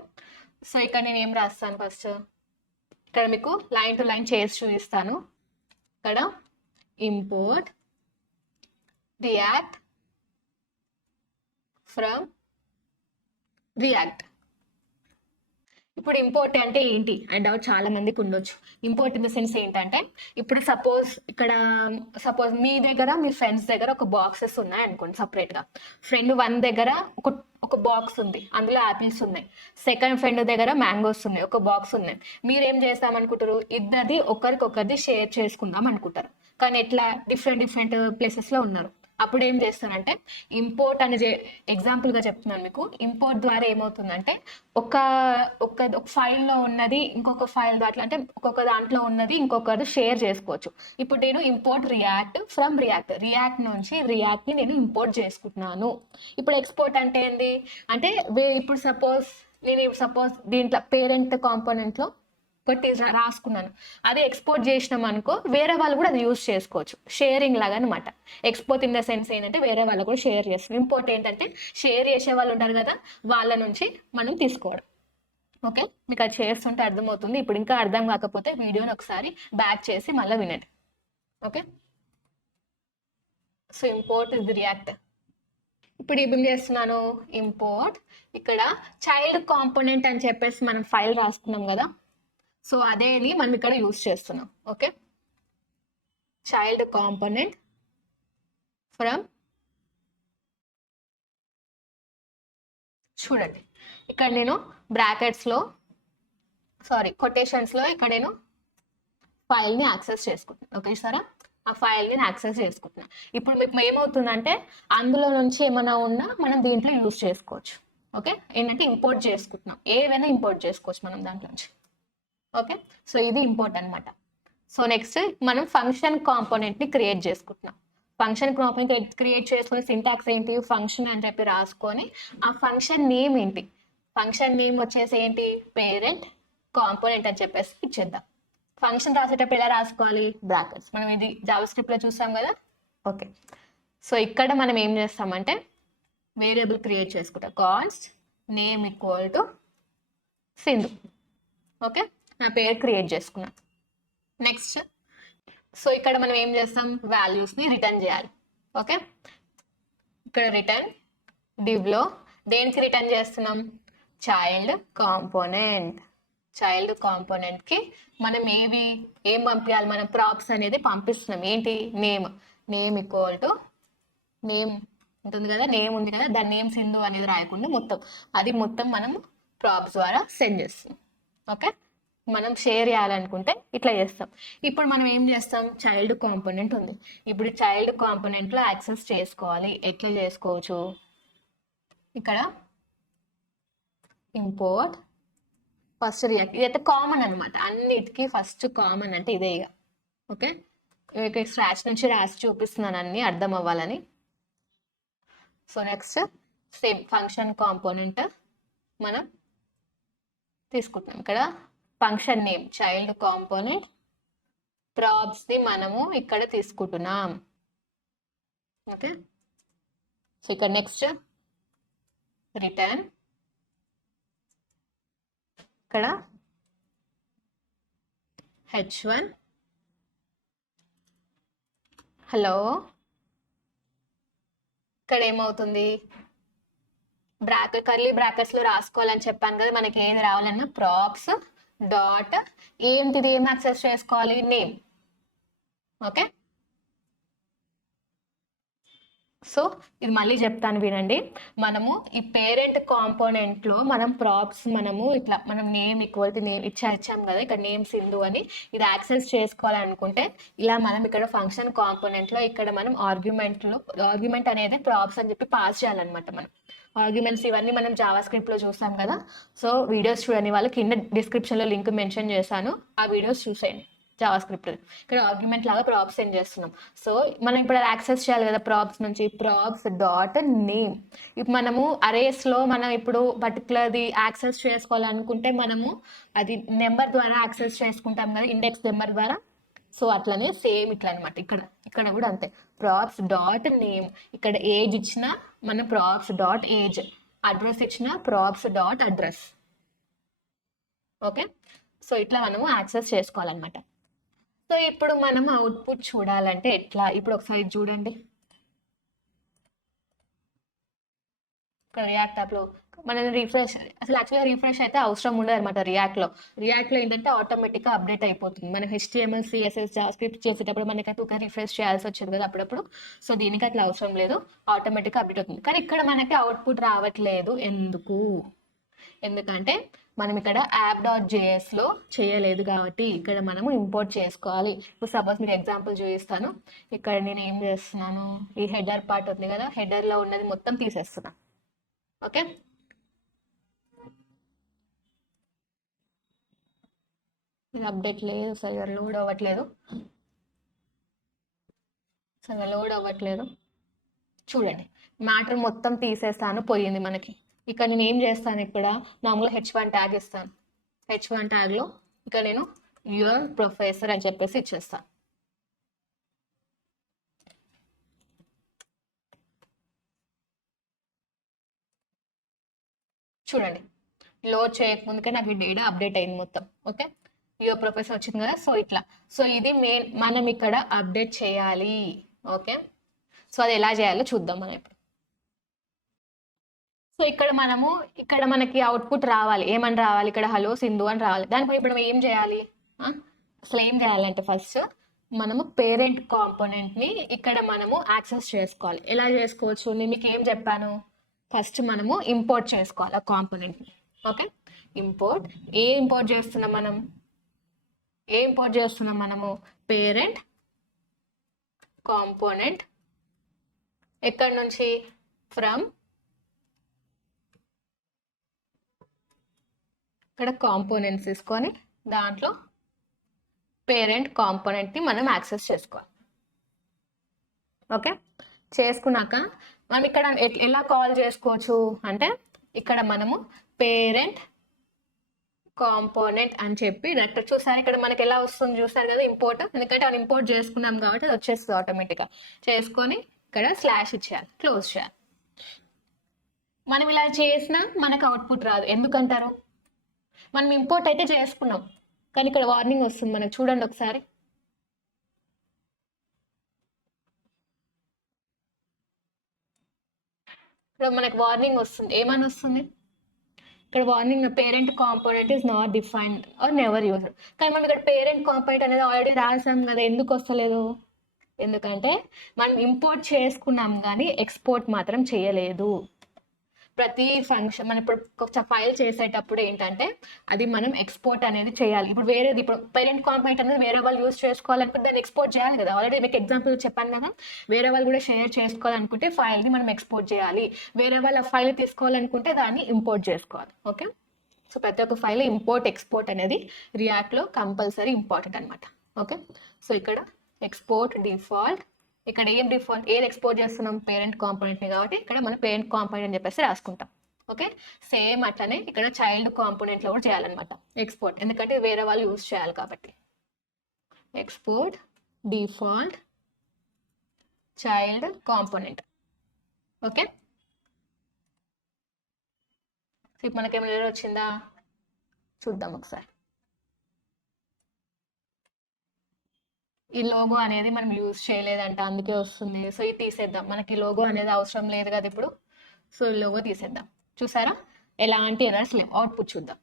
so ఇక్కడ నేను ఏం రాస్తాను, ఫస్ట్ ఇక్కడ మీకు లైన్ టు లైన్ చేసి చూపిస్తాను. ఇక్కడ ఇంపోర్ట్ రియాక్ట్ ఫ్రమ్ రియాక్ట్. ఇప్పుడు ఇంపోర్ట్ అంటే ఏంటి అండ్ డౌట్ చాలా మందికి ఉండొచ్చు. ఇంపోర్ట్ ఇన్ ద సెన్స్ ఏంటంటే, ఇప్పుడు సపోజ్ మీ దగ్గర మీ ఫ్రెండ్స్ దగ్గర ఒక బాక్సెస్ ఉన్నాయి అనుకోండి. సపరేట్గా ఫ్రెండ్ 1 దగ్గర ఒక బాక్స్ ఉంది, అందులో యాపిల్స్ ఉన్నాయి. సెకండ్ ఫ్రెండ్ దగ్గర మ్యాంగోస్ ఉన్నాయి, ఒక బాక్స్ ఉన్నాయి. మీరేం చేస్తామనుకుంటారు, ఇద్దరిది ఒకరికొకరిది షేర్ చేసుకుందాం అనుకుంటారు. కానీ ఎట్లా, డిఫరెంట్ ప్లేసెస్లో ఉన్నారు. అప్పుడు ఏం చేస్తానంటే, ఇంపోర్ట్ అని ఎగ్జాంపుల్గా చెప్తున్నాను మీకు. ఇంపోర్ట్ ద్వారా ఏమవుతుందంటే, ఒక ఫైల్లో ఉన్నది ఇంకొక ఫైల్ దాంట్లో, అంటే ఒక్కొక్క దాంట్లో ఉన్నది ఇంకొకరు షేర్ చేసుకోవచ్చు. ఇప్పుడు నేను ఇంపోర్ట్ రియాక్ట్ ఫ్రమ్ రియాక్ట్ నుంచి రియాక్ట్ని నేను ఇంపోర్ట్ చేసుకుంటున్నాను. ఇప్పుడు ఎక్స్పోర్ట్ అంటే ఏంది అంటే, ఇప్పుడు సపోజ్ దీంట్లో పేరెంట్ కాంపోనెంట్లో ఒకటి రాసుకున్నాను, అదే ఎక్స్పోర్ట్ చేసినాం అనుకో, వేరే వాళ్ళు కూడా అది యూజ్ చేసుకోవచ్చు. షేరింగ్ లాగా అనమాట. ఎక్స్పోర్ట్ ఇన్ ద సెన్స్ ఏంటంటే వేరే వాళ్ళు కూడా షేర్ చేస్తాం. ఇంపోర్ట్ ఏంటంటే షేర్ చేసే వాళ్ళు ఉంటారు కదా, వాళ్ళ నుంచి మనం తీసుకోవడం. ఓకే, మీకు అది చేస్తుంటే అర్థమవుతుంది. ఇప్పుడు ఇంకా అర్థం కాకపోతే వీడియోని ఒకసారి బ్యాక్ చేసి మళ్ళీ వినండి. Okay, so import is the react. ఇప్పుడు ఏం చేస్తున్నాను, ఇంపోర్ట్ ఇక్కడ చైల్డ్ కాంపోనెంట్ అని చెప్పేసి మనం ఫైల్ రాసుకున్నాం కదా, సో అదేది మనం ఇక్కడ యూజ్ చేస్తున్నాం. ఓకే, చైల్డ్ కాంపోనెంట్ ఫ్రమ్, చూడండి ఇక్కడ నేను కొటేషన్స్లో ఇక్కడ నేను ఫైల్ని యాక్సెస్ చేసుకుంటున్నాను. ఓకే సరే, ఆ ఫైల్ని యాక్సెస్ చేసుకుంటున్నాను. ఇప్పుడు మీకు ఏమవుతుందంటే, అందులో నుంచి ఏమైనా ఉన్నా మనం దీంట్లో యూజ్ చేసుకోవచ్చు. ఓకే, ఏంటంటే ఇంపోర్ట్ చేసుకుంటున్నాం, ఏవైనా ఇంపోర్ట్ చేసుకోవచ్చు మనం దాంట్లో నుంచి. ఓకే, సో ఇది ఇంపోర్ట్ అనమాట. సో నెక్స్ట్ మనం ఫంక్షన్ కాంపోనెంట్ని క్రియేట్ చేసుకుంటున్నాం. ఫంక్షన్ కాంపోనెంట్ క్రియేట్ చేసుకుని సింటాక్స్ ఏంటి, ఫంక్షన్ అని చెప్పి రాసుకొని, ఆ ఫంక్షన్ నేమ్ ఏంటి, ఫంక్షన్ నేమ్ వచ్చేసి ఏంటి, పేరెంట్ కాంపోనెంట్ అని చెప్పేసి ఇచ్చేద్దాం. ఫంక్షన్ రాసేటప్పుడు ఎలా రాసుకోవాలి, బ్రాకెట్స్. మనం ఇది జావాస్క్రిప్ట్లో చూసాం కదా. ఓకే, సో ఇక్కడ మనం ఏం చేస్తామంటే వేరియబుల్ క్రియేట్ చేసుకుంటాం, const name equal to Sindhu. Okay, నా పేరు క్రియేట్ చేసుకున్నాను. నెక్స్ట్, సో ఇక్కడ మనం ఏం చేస్తాం, వాల్యూస్ని రిటర్న్ చేయాలి. ఓకే, ఇక్కడ రిటర్న్ డివ్లో దేనికి రిటర్న్ చేస్తున్నాం, చైల్డ్ కాంపోనెంట్కి మనం ఏం పంపించాలి, మనం ప్రాప్స్ అనేది పంపిస్తున్నాం. ఏంటి, నేమ్ ఈక్వల్ టు నేమ్ ఉంటుంది కదా, నేమ్ ఉంది కదా, దాని నేమ్ సింధు అనేది రాయకుండా మొత్తం మనం ప్రాప్స్ ద్వారా సెండ్ చేస్తున్నాం. ఓకే, మనం షేర్ చేయాలనుకుంటే ఇట్లా చేస్తాం. ఇప్పుడు మనం ఏం చేస్తాం, చైల్డ్ కాంపోనెంట్ ఉంది. ఇప్పుడు చైల్డ్ కాంపోనెంట్లో యాక్సెస్ చేసుకోవాలి. ఎట్లా చేసుకోవచ్చు, ఇక్కడ ఇంపోర్ట్ ఫస్ట్ రియాక్ట్. ఇదైతే కామన్ అనమాట, అన్నిటికీ ఫస్ట్ కామన్ అంటే ఇదే. ఇక ఓకే, ఇక స్క్రాచ్ నుంచి రాసి చూపిస్తున్నాను అన్ని అర్థం అవ్వాలని. So next same function component మనం తీసుకుంటున్నాం. ఇక్కడ ఫంక్షన్ నేమ్ చైల్డ్ కాంపోనెంట్, ప్రాప్స్ని మనము ఇక్కడ తీసుకుంటున్నాం. ఓకే, సో ఇక్కడ నెక్స్ట్ రిటర్న్, ఇక్కడ h1 హలో ఇక్కడ ఏమవుతుంది కర్లీ బ్రాకెట్స్ లో రాసుకోవాలని చెప్పాను కదా మనకి ఏది రావాలన్నా ప్రాప్స్ డాట్ ఏంటిది ఏం యాక్సెస్ చేసుకోవాలి నేమ్ ఓకే సో ఇది మళ్ళీ చెప్తాను వినండి మనము ఈ పేరెంట్ కాంపోనెంట్ లో మనం ప్రాప్స్ మనము ఇట్లా మనం నేమ్ ఈక్వల్ టు నేమ్ ఇచ్చాం కదా ఇక్కడ నేమ్ సింధు అని ఇది యాక్సెస్ చేసుకోవాలనుకుంటే ఇలా మనం ఇక్కడ ఫంక్షన్ కాంపోనెంట్ లో ఇక్కడ మనం ఆర్గ్యుమెంట్ అనేది ప్రాప్స్ అని చెప్పి పాస్ చేయాలన్నమాట మనం ఆర్గ్యుమెంట్స్ ఇవన్నీ మనం జావా స్క్రిప్ట్ లో చూసాం కదా సో వీడియోస్ చూడని వాళ్ళు కింద డిస్క్రిప్షన్ లో లింక్ మెన్షన్ చేశాను ఆ వీడియోస్ చూసేయండి జావా స్క్రిప్ట్ ఇక్కడ ఆర్గ్యుమెంట్ లాగా ప్రాప్స్ సెండ్ చేస్తున్నాం సో మనం ఇప్పుడు యాక్సెస్ చేయాలి కదా ప్రాప్స్ నుంచి ప్రాప్స్ డాట్ నేమ్ ఇప్పుడు మనము అరేస్ లో మనం ఇప్పుడు పర్టికులర్ది యాక్సెస్ చేసుకోవాలనుకుంటే మనము అది నెంబర్ ద్వారా యాక్సెస్ చేసుకుంటాం కదా ఇండెక్స్ నెంబర్ ద్వారా సో అట్లనే సేమ్ ఇట్లా అనమాట ఇక్కడ కూడా అంతే ప్రాప్స్ డాట్ నేమ్ ఇక్కడ ఏజ్ ఇచ్చిన మన ప్రాప్స్ డాట్ ఏజ్ అడ్రస్ ఇచ్చిన props dot address okay so ఇట్లా మనము యాక్సెస్ చేసుకోవాలన్నమాట సో ఇప్పుడు మనం అవుట్పుట్ చూడాలంటే ఎట్లా ఇప్పుడు ఒకసారి చూడండి ఇక్కడ రియాక్ట్ యాప్లో మనం రిఫ్రెష్ అసలు యాక్చువల్గా రిఫ్రెష్ అయితే అవసరం ఉండదు అనమాట రియాక్ట్లో ఏంటంటే ఆటోమేటిక్గా అప్డేట్ అయిపోతుంది మనం HTML CSS జావాస్క్రిప్ట్ చేసేటప్పుడు మనకి ఒక రిఫ్రెష్ చేయాల్సి వచ్చేది కదా అప్పుడప్పుడు సో దీనికి అట్లా అవసరం లేదు ఆటోమేటిక్గా అప్డేట్ అవుతుంది కానీ ఇక్కడ మనకి అవుట్పుట్ రావట్లేదు ఎందుకంటే మనం ఇక్కడ app.js లో చేయలేదు కాబట్టి ఇక్కడ మనము ఇంపోర్ట్ చేసుకోవాలి ఇప్పుడు సపోజ్ మీకు ఎగ్జాంపుల్ చూపిస్తాను ఇక్కడ నేను ఏం చేస్తున్నాను ఈ హెడర్ పార్ట్ ఉంది కదా హెడర్ లో ఉన్నది మొత్తం తీసేస్తున్నా ఓకే ఇది అప్డేట్ లేదు సరిగా లోడ్ అవ్వట్లేదు చూడండి మ్యాటర్ మొత్తం తీసేస్తాను పోయింది మనకి ఇక్కడ నేను ఏం చేస్తాను ఇక్కడ నార్మల్గా H1 ట్యాగ్ ఇస్తాను H1 ట్యాగ్లో ఇక్కడ నేను యువర్ ప్రొఫెసర్ అని చెప్పేసి ఇచ్చేస్తాను చూడండి లోడ్ చేయకముందుకే నాకు ఈ డేటా అప్డేట్ అయింది మొత్తం ఓకే యువర్ ప్రొఫెసర్ వచ్చింది కదా సో ఇట్లా సో ఇది మనం ఇక్కడ అప్డేట్ చేయాలి ఓకే సో అది ఎలా చేయాలో చూద్దాం మనం ఇప్పుడు సో ఇక్కడ మనకి అవుట్పుట్ రావాలి ఏమని రావాలి ఇక్కడ హలో సింధు అని రావాలి దానిపై ఇప్పుడు ఏం చేయాలి అసలు ఏం చేయాలంటే ఫస్ట్ మనము పేరెంట్ కాంపోనెంట్ని ఇక్కడ మనము యాక్సెస్ చేసుకోవాలి ఎలా చేసుకోవచ్చు నేను మీకు ఏం చెప్పాను ఫస్ట్ మనము ఇంపోర్ట్ చేసుకోవాలి ఆ కాంపోనెంట్ని ఓకే ఇంపోర్ట్ చేస్తున్నాం మనము పేరెంట్ కాంపోనెంట్ ఎక్కడి నుంచి ఫ్రమ్ ఇక్కడ కాంపోనెంట్స్ తీసుకొని దాంట్లో పేరెంట్ కాంపోనెంట్ని మనం యాక్సెస్ చేసుకోవాలి ఓకే చేసుకున్నాక మనం ఇక్కడ ఎలా కాల్ చేసుకోవచ్చు అంటే ఇక్కడ మనము పేరెంట్ కాంపోనెంట్ అని చెప్పి డైరెక్ట్ చూసారు ఇక్కడ మనకి ఎలా వస్తుంది చూసారు కదా ఇంపోర్ట్ ఎందుకంటే మనం ఇంపోర్ట్ చేసుకున్నాం కాబట్టి అది వచ్చేస్తుంది ఆటోమేటిక్గా చేసుకొని ఇక్కడ స్లాష్ ఇచ్చేయాలి క్లోజ్ చేయాలి మనం ఇలా చేసినా మనకు అవుట్పుట్ రాదు ఎందుకంటారు మనం ఇంపోర్ట్ అయితే చేసుకున్నాం కానీ ఇక్కడ వార్నింగ్ వస్తుంది మనకు చూడండి ఒకసారి ఇక్కడ మనకు వార్నింగ్ వస్తుంది ఏమని వస్తుంది ఇక్కడ warning parent component is not defined or never used కానీ మనం ఇక్కడ పేరెంట్ కాంపోనెంట్ అనేది ఆల్రెడీ రాసాం కదా ఎందుకు వస్తలేదు ఎందుకంటే మనం ఇంపోర్ట్ చేసుకున్నాం కానీ ఎక్స్పోర్ట్ మాత్రం చేయలేదు ప్రతి ఫంక్షన్ మనం ఇప్పుడు ఫైల్ చేసేటప్పుడు ఏంటంటే అది మనం ఎక్స్పోర్ట్ అనేది చేయాలి ఇప్పుడు వేరేది ఇప్పుడు పేరెంట్ కాంపోనెంట్ అనేది వేరే వాళ్ళు యూజ్ చేసుకోవాలనుకుంటే దాన్ని ఎక్స్పోర్ట్ చేయాలి కదా ఆల్రెడీ మీకు ఎగ్జాంపుల్ చెప్పాను కదా వేరే వాళ్ళు కూడా షేర్ చేసుకోవాలనుకుంటే ఫైల్ని మనం ఎక్స్పోర్ట్ చేయాలి వేరే వాళ్ళు ఆ ఫైల్ తీసుకోవాలనుకుంటే దాన్ని ఇంపోర్ట్ చేసుకోవాలి ఓకే సో ప్రతి ఒక్క ఫైల్ ఇంపోర్ట్ ఎక్స్పోర్ట్ అనేది రియాక్ట్లో కంపల్సరీ ఇంపార్టెంట్ అనమాట ఓకే సో ఇక్కడ ఎక్స్పోర్ట్ డిఫాల్ట్ ఇక్కడ ఏది ఎక్స్పోర్ట్ చేస్తున్నాం పేరెంట్ కాంపోనెంట్ని కాబట్టి ఇక్కడ మనం పేరెంట్ కాంపోనెంట్ అని చెప్పేసి రాసుకుంటాం ఓకే సేమ్ అట్లనే ఇక్కడ చైల్డ్ కాంపోనెంట్లో కూడా చేయాలన్నమాట ఎక్స్పోర్ట్ ఎందుకంటే వేరే వాళ్ళు యూజ్ చేయాలి కాబట్టి export default child component okay ఇప్పుడు మనకేమైనా ఎర్రర్ వచ్చిందా చూద్దాం ఒకసారి ఈ లోగో అనేది మనం యూజ్ చేయలేదంట, అందుకే వస్తుంది. సో ఇది తీసేద్దాం, మనకి లోగో అనేది అవసరం లేదు కదా ఇప్పుడు. సో ఈ లోగో తీసేద్దాం. చూసారా, ఎలాంటి ఎర్రర్స్ లేవు. అవుట్పుట్ చూద్దాం.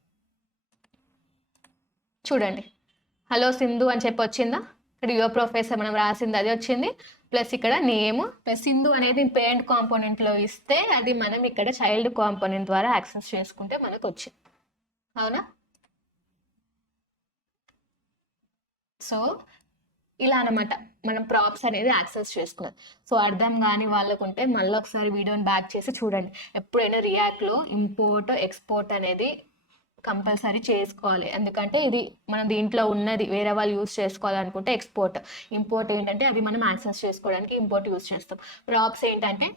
చూడండి, హలో సింధు అని చెప్పి వచ్చిందా. ఇక్కడ యువర్ ప్రొఫెసర్ మనం రాసింది అది వచ్చింది, ప్లస్ ఇక్కడ నేమ్ ప్లస్ సింధు అనేది పేరెంట్ కాంపోనెంట్లో ఇస్తే అది మనం ఇక్కడ చైల్డ్ కాంపోనెంట్ ద్వారా యాక్సెస్ చేసుకుంటే మనకు వచ్చింది. అవునా? సో ఇలా అనమాట మనం ప్రాప్స్ అనేది యాక్సెస్ చేసుకున్నది. సో అర్థం కాని వాళ్ళకు ఉంటే మళ్ళీ ఒకసారి వీడియోని బ్యాక్ చేసి చూడండి. ఎప్పుడైనా రియాక్ట్లో ఇంపోర్ట్ ఎక్స్పోర్ట్ అనేది కంపల్సరీ చేసుకోవాలి, ఎందుకంటే ఇది మనం దీంట్లో ఉన్నది వేరే వాళ్ళు యూజ్ చేసుకోవాలనుకుంటే ఎక్స్పోర్ట్. ఇంపోర్ట్ ఏంటంటే అవి మనం యాక్సెస్ చేసుకోవడానికి ఇంపోర్ట్ యూజ్ చేస్తాం. ప్రాప్స్ ఏంటంటే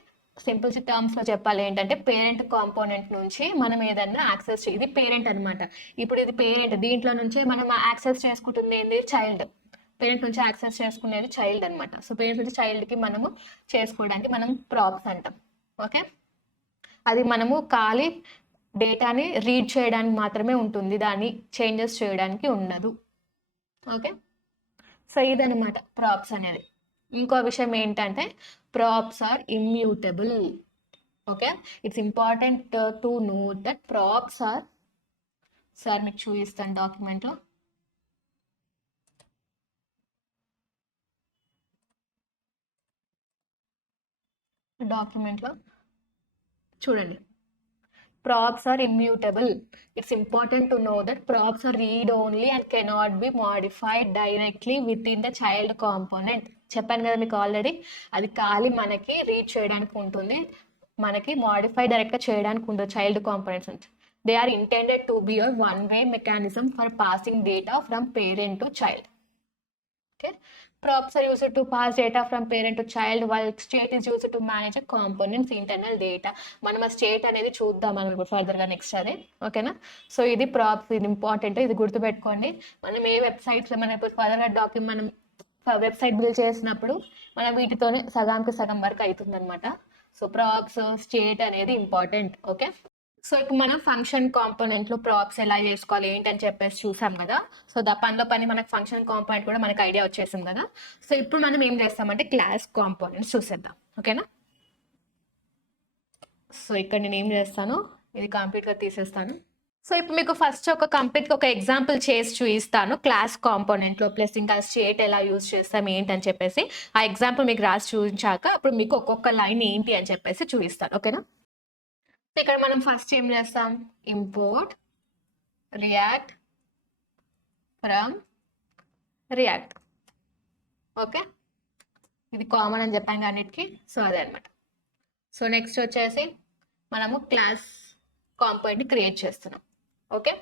సింపుల్ టర్మ్స్లో చెప్పాలి ఏంటంటే పేరెంట్ కాంపోనెంట్ నుంచి మనం ఏదన్నా యాక్సెస్ ఇది పేరెంట్ అనమాట. ఇప్పుడు ఇది పేరెంట్, దీంట్లో నుంచే మనం యాక్సెస్ చేసుకుంటుంది ఏంది చైల్డ్. పేరెంట్ నుంచి యాక్సెస్ చేసుకునేది చైల్డ్ అనమాట. సో పేరెంట్ నుంచి చైల్డ్కి మనము చేసుకోవడానికి మనం ప్రాప్స్ అంటాం. ఓకే, అది మనము ఖాళీ డేటాని రీడ్ చేయడానికి మాత్రమే ఉంటుంది, దాన్ని చేంజెస్ చేయడానికి ఉండదు. ఓకే, సో ఇదనమాట ప్రాప్స్ అనేది. ఇంకో విషయం ఏంటంటే props are immutable. Okay, it's important to note that props are, sir మీకు చూపిస్తాను డాక్యుమెంట్లో. డాక్యుమెంట్లో చూడండి, props are immutable. It's important to know that props are read only and cannot be modified directly within the child component. చెప్పాను కదా మీకు already, అది ఖాళీ మనకి read చేయడానికి ఉంటుంది, మనకి మాడిఫై డైరెక్ట్గా చేయడానికి ఉండదు చైల్డ్ కాంపోనెంట్స్ నుంచి. They are intended to be a one-way mechanism for passing data from parent to child. Okay, props are used to pass data from parent to child, while state is used to manage a component's internal data. మనం ఆ state అనేది చూద్దాం మనం ఫర్దర్గా next అది. ఓకేనా? So ఇది props, ఇది ఇంపార్టెంట్, ఇది గుర్తుపెట్టుకోండి. మనం ఏ వెబ్సైట్స్లో మనం ఇప్పుడు ఫర్దర్గా డాక్యుమెంట్ మనం వెబ్సైట్ బిల్డ్ చేసినప్పుడు మనం వీటితోనే సగానికి సగం వరకు అవుతుందన్నమాట. సో ప్రాప్స్ స్టేట్ అనేది ఇంపార్టెంట్. ఓకే, సో ఇప్పుడు మనం ఫంక్షన్ కాంపోనెంట్లో ప్రాప్స్ ఎలా చేసుకోవాలి ఏంటని చెప్పేసి చూసాం కదా. సో పనిలో పని మనకు ఫంక్షన్ కాంపోనెంట్ కూడా మనకు ఐడియా వచ్చేసింది కదా. సో ఇప్పుడు మనం ఏం చేస్తామంటే క్లాస్ కాంపోనెంట్స్ చూసేద్దాం. ఓకేనా? సో ఇక్కడ నేను ఏం చేస్తాను, ఇది కంప్లీట్గా తీసేస్తాను. సో ఇప్పుడు మీకు ఫస్ట్ ఒక కంప్లీట్గా ఒక ఎగ్జాంపుల్ చేసి చూపిస్తాను క్లాస్ కాంపోనెంట్లో, ప్లస్ ఇంకా స్టేట్ ఎలా యూజ్ చేస్తాం ఏంటని చెప్పేసి. ఆ ఎగ్జాంపుల్ మీకు రాసి చూపించాక అప్పుడు మీకు ఒక్కొక్క లైన్ ఏంటి అని చెప్పేసి చూపిస్తాను. ఓకేనా? ఇక్కడ మనం ఫస్ట్ ఏం చేస్తాం, import react from react. Okay, ఇది కామన్ అని చెప్పాను అన్నిటికీ. సో అదే అనమాట. సో నెక్స్ట్ వచ్చేసి మనము క్లాస్ కాంపోనెంట్ క్రియేట్ చేస్తున్నాం. ఓకే,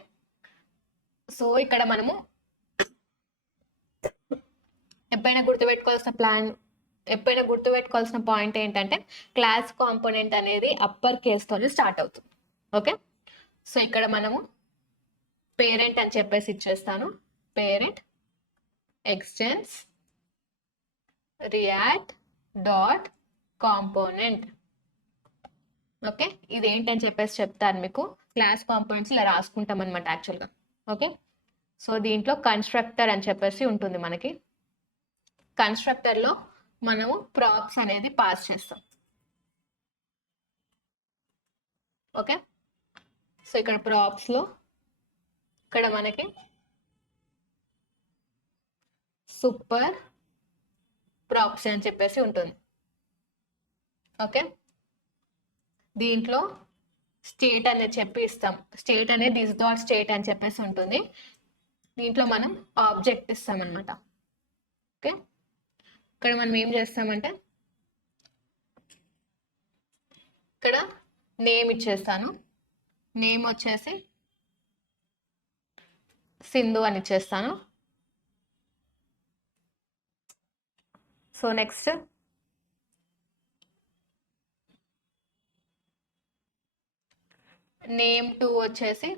సో ఇక్కడ మనము ఎప్పుడైనా గుర్తుపెట్టుకోవాల్సిన పాయింట్ ఏంటంటే క్లాస్ కాంపోనెంట్ అనేది అప్పర్ కేస్తోనే స్టార్ట్ అవుతుంది. ఓకే, సో ఇక్కడ మనము పేరెంట్ అని చెప్పేసి ఇచ్చేస్తాను, parent extends react dot component. Okay, ఇది ఏంటని చెప్పేసి చెప్తాను మీకు. క్లాస్ కాంపోనెంట్స్ ఇలా రాసుకుంటాం అనమాట యాక్చువల్గా. ఓకే, సో దీంట్లో కన్స్ట్రక్టర్ అని చెప్పేసి ఉంటుంది మనకి. కన్స్ట్రక్టర్లో మనము ప్రాప్స్ అనేది పాస్ చేస్తాం. ఓకే, సో ఇక్కడ ప్రాప్స్లో ఇక్కడ మనకి సూపర్ ప్రాప్స్ అని చెప్పేసి ఉంటుంది. ఓకే, దీంట్లో స్టేట్ అనేది చెప్పి ఇస్తాం. స్టేట్ అనేది దిస్ డాట్ స్టేట్ అని చెప్పేసి ఉంటుంది. దీంట్లో మనం ఆబ్జెక్ట్ ఇస్తాం అనమాట. ఓకే, ఇక్కడ మనం ఏం చేస్తామంటే ఇక్కడ నేమ్ ఇచ్చేస్తాను. నేమ్ వచ్చేసి సింధు అని ఇచ్చేస్తాను. సో నెక్స్ట్ నేమ్ 2 వచ్చేసి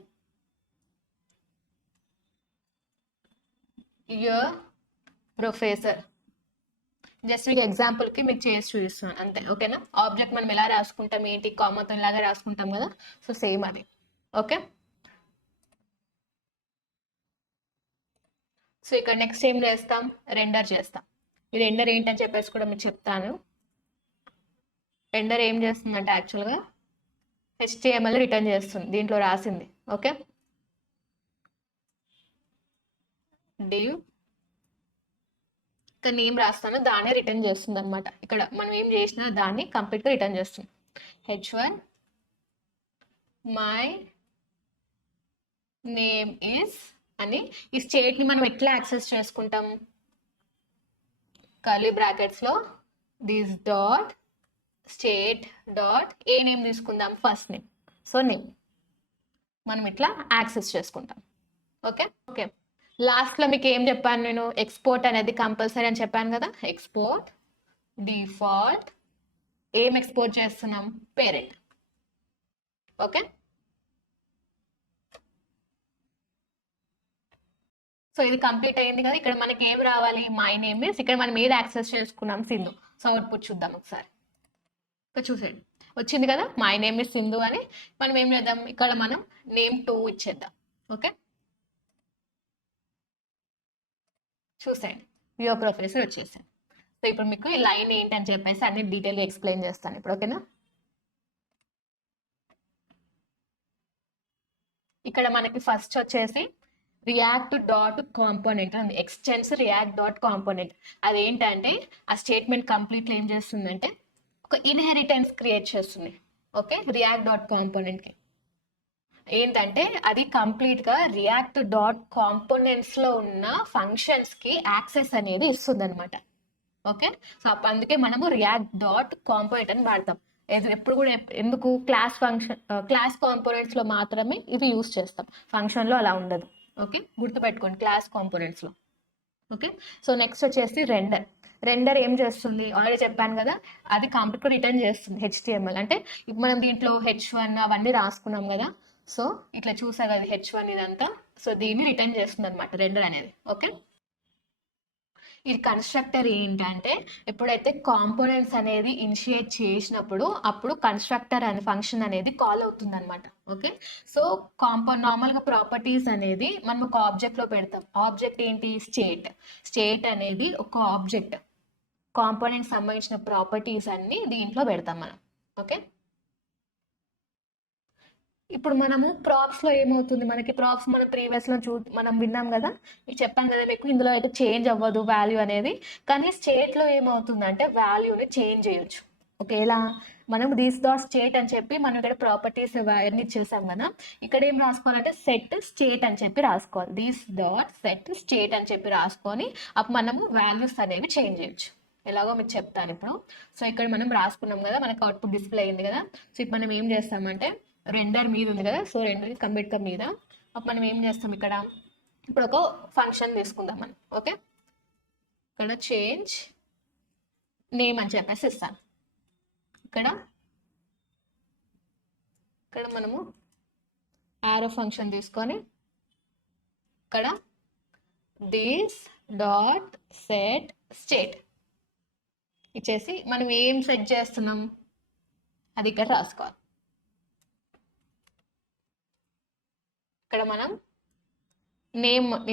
యువర్ ప్రొఫెసర్. జస్ట్ మీకు ఎగ్జాంపుల్కి మీకు చేసి చూపిస్తున్నాను అంతే. ఓకేనా? ఆబ్జెక్ట్ మనం ఎలా రాసుకుంటాం ఏంటి, కామాతో ఇలాగా రాసుకుంటాం కదా. సో సేమ్ అది. ఓకే, సో ఇక్కడ నెక్స్ట్ ఏం చేస్తాం, రెండర్ చేస్తాం. ఈ రెండర్ ఏంటని చెప్పేసి కూడా మీకు చెప్తాను. రెండర్ ఏం చేస్తుందంటే యాక్చువల్గా హెచ్టిఎంఎల్ రిటర్న్ చేస్తుంది, దీంట్లో రాసింది. ఓకే, డివ్ ఇక్కడ నేమ్ రాస్తాను, దాన్ని రిటర్న్ చేస్తుంది అనమాట. ఇక్కడ మనం ఏం చేసినా దాన్ని కంప్లీట్గా రిటర్న్ చేస్తుంది. h1 మై నేమ్ ఈస్ అని ఈ స్టేట్ని మనం ఎట్లా యాక్సెస్ చేసుకుంటాం, కర్లీ బ్రాకెట్స్లో this dot state dot a name తీసుకుందాం, ఫస్ట్ నేమ్. సో నేమ్ మనం ఇట్లా యాక్సెస్ చేసుకుంటాం. ఓకే ఓకే, లాస్ట్లో మీకు ఏం చెప్పాను నేను, ఎక్స్పోర్ట్ అనేది కంపల్సరీ అని చెప్పాను కదా. ఎక్స్పోర్ట్ డిఫాల్ట్ ఏం ఎక్స్పోర్ట్ చేస్తున్నాం, పేరెంట్. ఓకే, సో ఇది కంప్లీట్ అయింది కదా. ఇక్కడ మనకి ఏం రావాలి, మై నేమ్ ఇస్, ఇక్కడ మనం ఏది యాక్సెస్ చేసుకున్నాం, సింధు. సో అవుట్పుట్ చూద్దాం ఒకసారి. ఇక్కడ చూసేయండి, వచ్చింది కదా, మై నేమ్ ఇస్ సింధు అని. మనం ఏం చేద్దాం, ఇక్కడ మనం నేమ్ 2 ఇచ్చేద్దాం. ఓకే, చూసేయండి, వ్యూ ప్రొఫెసర్ వచ్చేసాను. సో ఇప్పుడు మీకు ఈ లైన్ ఏంటని చెప్పేసి అన్ని డీటెయిల్గా ఎక్స్ప్లెయిన్ చేస్తాను ఇప్పుడు. ఓకేనా, ఇక్కడ మనకి ఫస్ట్ వచ్చేసి రియాక్ట్ డాట్ కాంపోనెంట్ ఉంది, ఎక్స్టెన్స్ రియాక్ట్ డాట్ కాంపోనెంట్. అదేంటంటే ఆ స్టేట్మెంట్ కంప్లీట్లో ఏం చేస్తుందంటే ఒక ఇన్హెరిటెన్స్ క్రియేట్ చేస్తుంది. ఓకే, రియాక్ట్ డాట్ కాంపోనెంట్కి ఏంటంటే అది కంప్లీట్గా రియాక్ట్ డాట్ కాంపోనెంట్స్లో ఉన్న ఫంక్షన్స్కి యాక్సెస్ అనేది ఇస్తుంది అనమాట. ఓకే, సో అందుకే మనము రియాక్ట్ డాట్ కాంపోనెంట్ అని వాడతాం. ఎప్పుడు కూడా ఎందుకు, క్లాస్ కాంపోనెంట్స్లో మాత్రమే ఇవి యూస్ చేస్తాం, ఫంక్షన్లో అలా ఉండదు. ఓకే, గుర్తుపెట్టుకోండి, క్లాస్ కాంపోనెంట్స్లో. ఓకే, సో నెక్స్ట్ వచ్చేసి రెండర్. రెండర్ ఏం చేస్తుంది, ఆల్రెడీ చెప్పాను కదా, అది కంప్లీట్గా రిటర్న్ చేస్తుంది హెచ్టిఎంఎల్. అంటే ఇప్పుడు మనం దీంట్లో H1 అవన్నీ రాసుకున్నాం కదా. సో ఇట్లా చూసారు కదా H1 ఇదంతా. సో దీన్ని రిటర్న్ చేస్తుంది అనమాట రెండర్ అనేది. ఓకే, ఇది కన్స్ట్రక్టర్ ఏంటంటే ఎప్పుడైతే కాంపోనెంట్స్ అనేది ఇనిషియేట్ చేసినప్పుడు అప్పుడు కన్స్ట్రక్టర్ అనే ఫంక్షన్ అనేది కాల్ అవుతుంది అనమాట. ఓకే, సో నార్మల్గా ప్రాపర్టీస్ అనేది మనం ఒక ఆబ్జెక్ట్లో పెడతాం. ఆబ్జెక్ట్ ఏంటి, స్టేట్. స్టేట్ అనేది ఒక ఆబ్జెక్ట్, కాంపోనెంట్ సంబంధించిన ప్రాపర్టీస్ అన్ని దీంట్లో పెడతాం మనం. ఓకే, ఇప్పుడు మనము ప్రాప్స్లో ఏమవుతుంది, మనకి ప్రాప్స్ మనం ప్రీవియస్లో మనం విన్నాం కదా, మీకు చెప్పాను కదా మీకు, ఇందులో అయితే చేంజ్ అవ్వదు వాల్యూ అనేది. కానీ స్టేట్లో ఏమవుతుందంటే వాల్యూని చేంజ్ చేయొచ్చు. ఓకే, ఎలా, మనం దీస్ డాట్ స్టేట్ అని చెప్పి మనం ఇక్కడ ప్రాపర్టీస్ అన్ని ఇచ్చేసాం కదా. ఇక్కడ ఏం రాసుకోవాలంటే సెట్ స్టేట్ అని చెప్పి రాసుకోవాలి. దీస్ డాట్ సెట్ స్టేట్ అని చెప్పి రాసుకొని అప్పుడు మనము వాల్యూస్ అనేవి చేంజ్ చేయొచ్చు. ఎలాగో మీకు చెప్తాను ఇప్పుడు. సో ఇక్కడ మనం రాసుకున్నాం కదా, మనకు అవుట్పుట్ డిస్ప్లే అయింది కదా. సో ఇప్పుడు మనం ఏం చేస్తామంటే రెండర్ మీద ఉంది కదా, సో రెండర్ కంప్లీట్గా మీద. అప్పుడు మనం ఏం చేస్తాం, ఇక్కడ ఇప్పుడు ఒక ఫంక్షన్ తీసుకుందాం మనం. ఓకే, ఇక్కడ చేంజ్ నేమ్ అని చెప్పేసి ఇస్తాను. ఇక్కడ మనము యారో ఫంక్షన్ తీసుకొని ఇక్కడ దిస్ డాట్ సెట్ స్టేట్ ఇచ్చేసి మనం ఏం సెట్ చేస్తున్నాం అది ఇక్కడ రాసుకోవాలి. ఇక్కడ మనం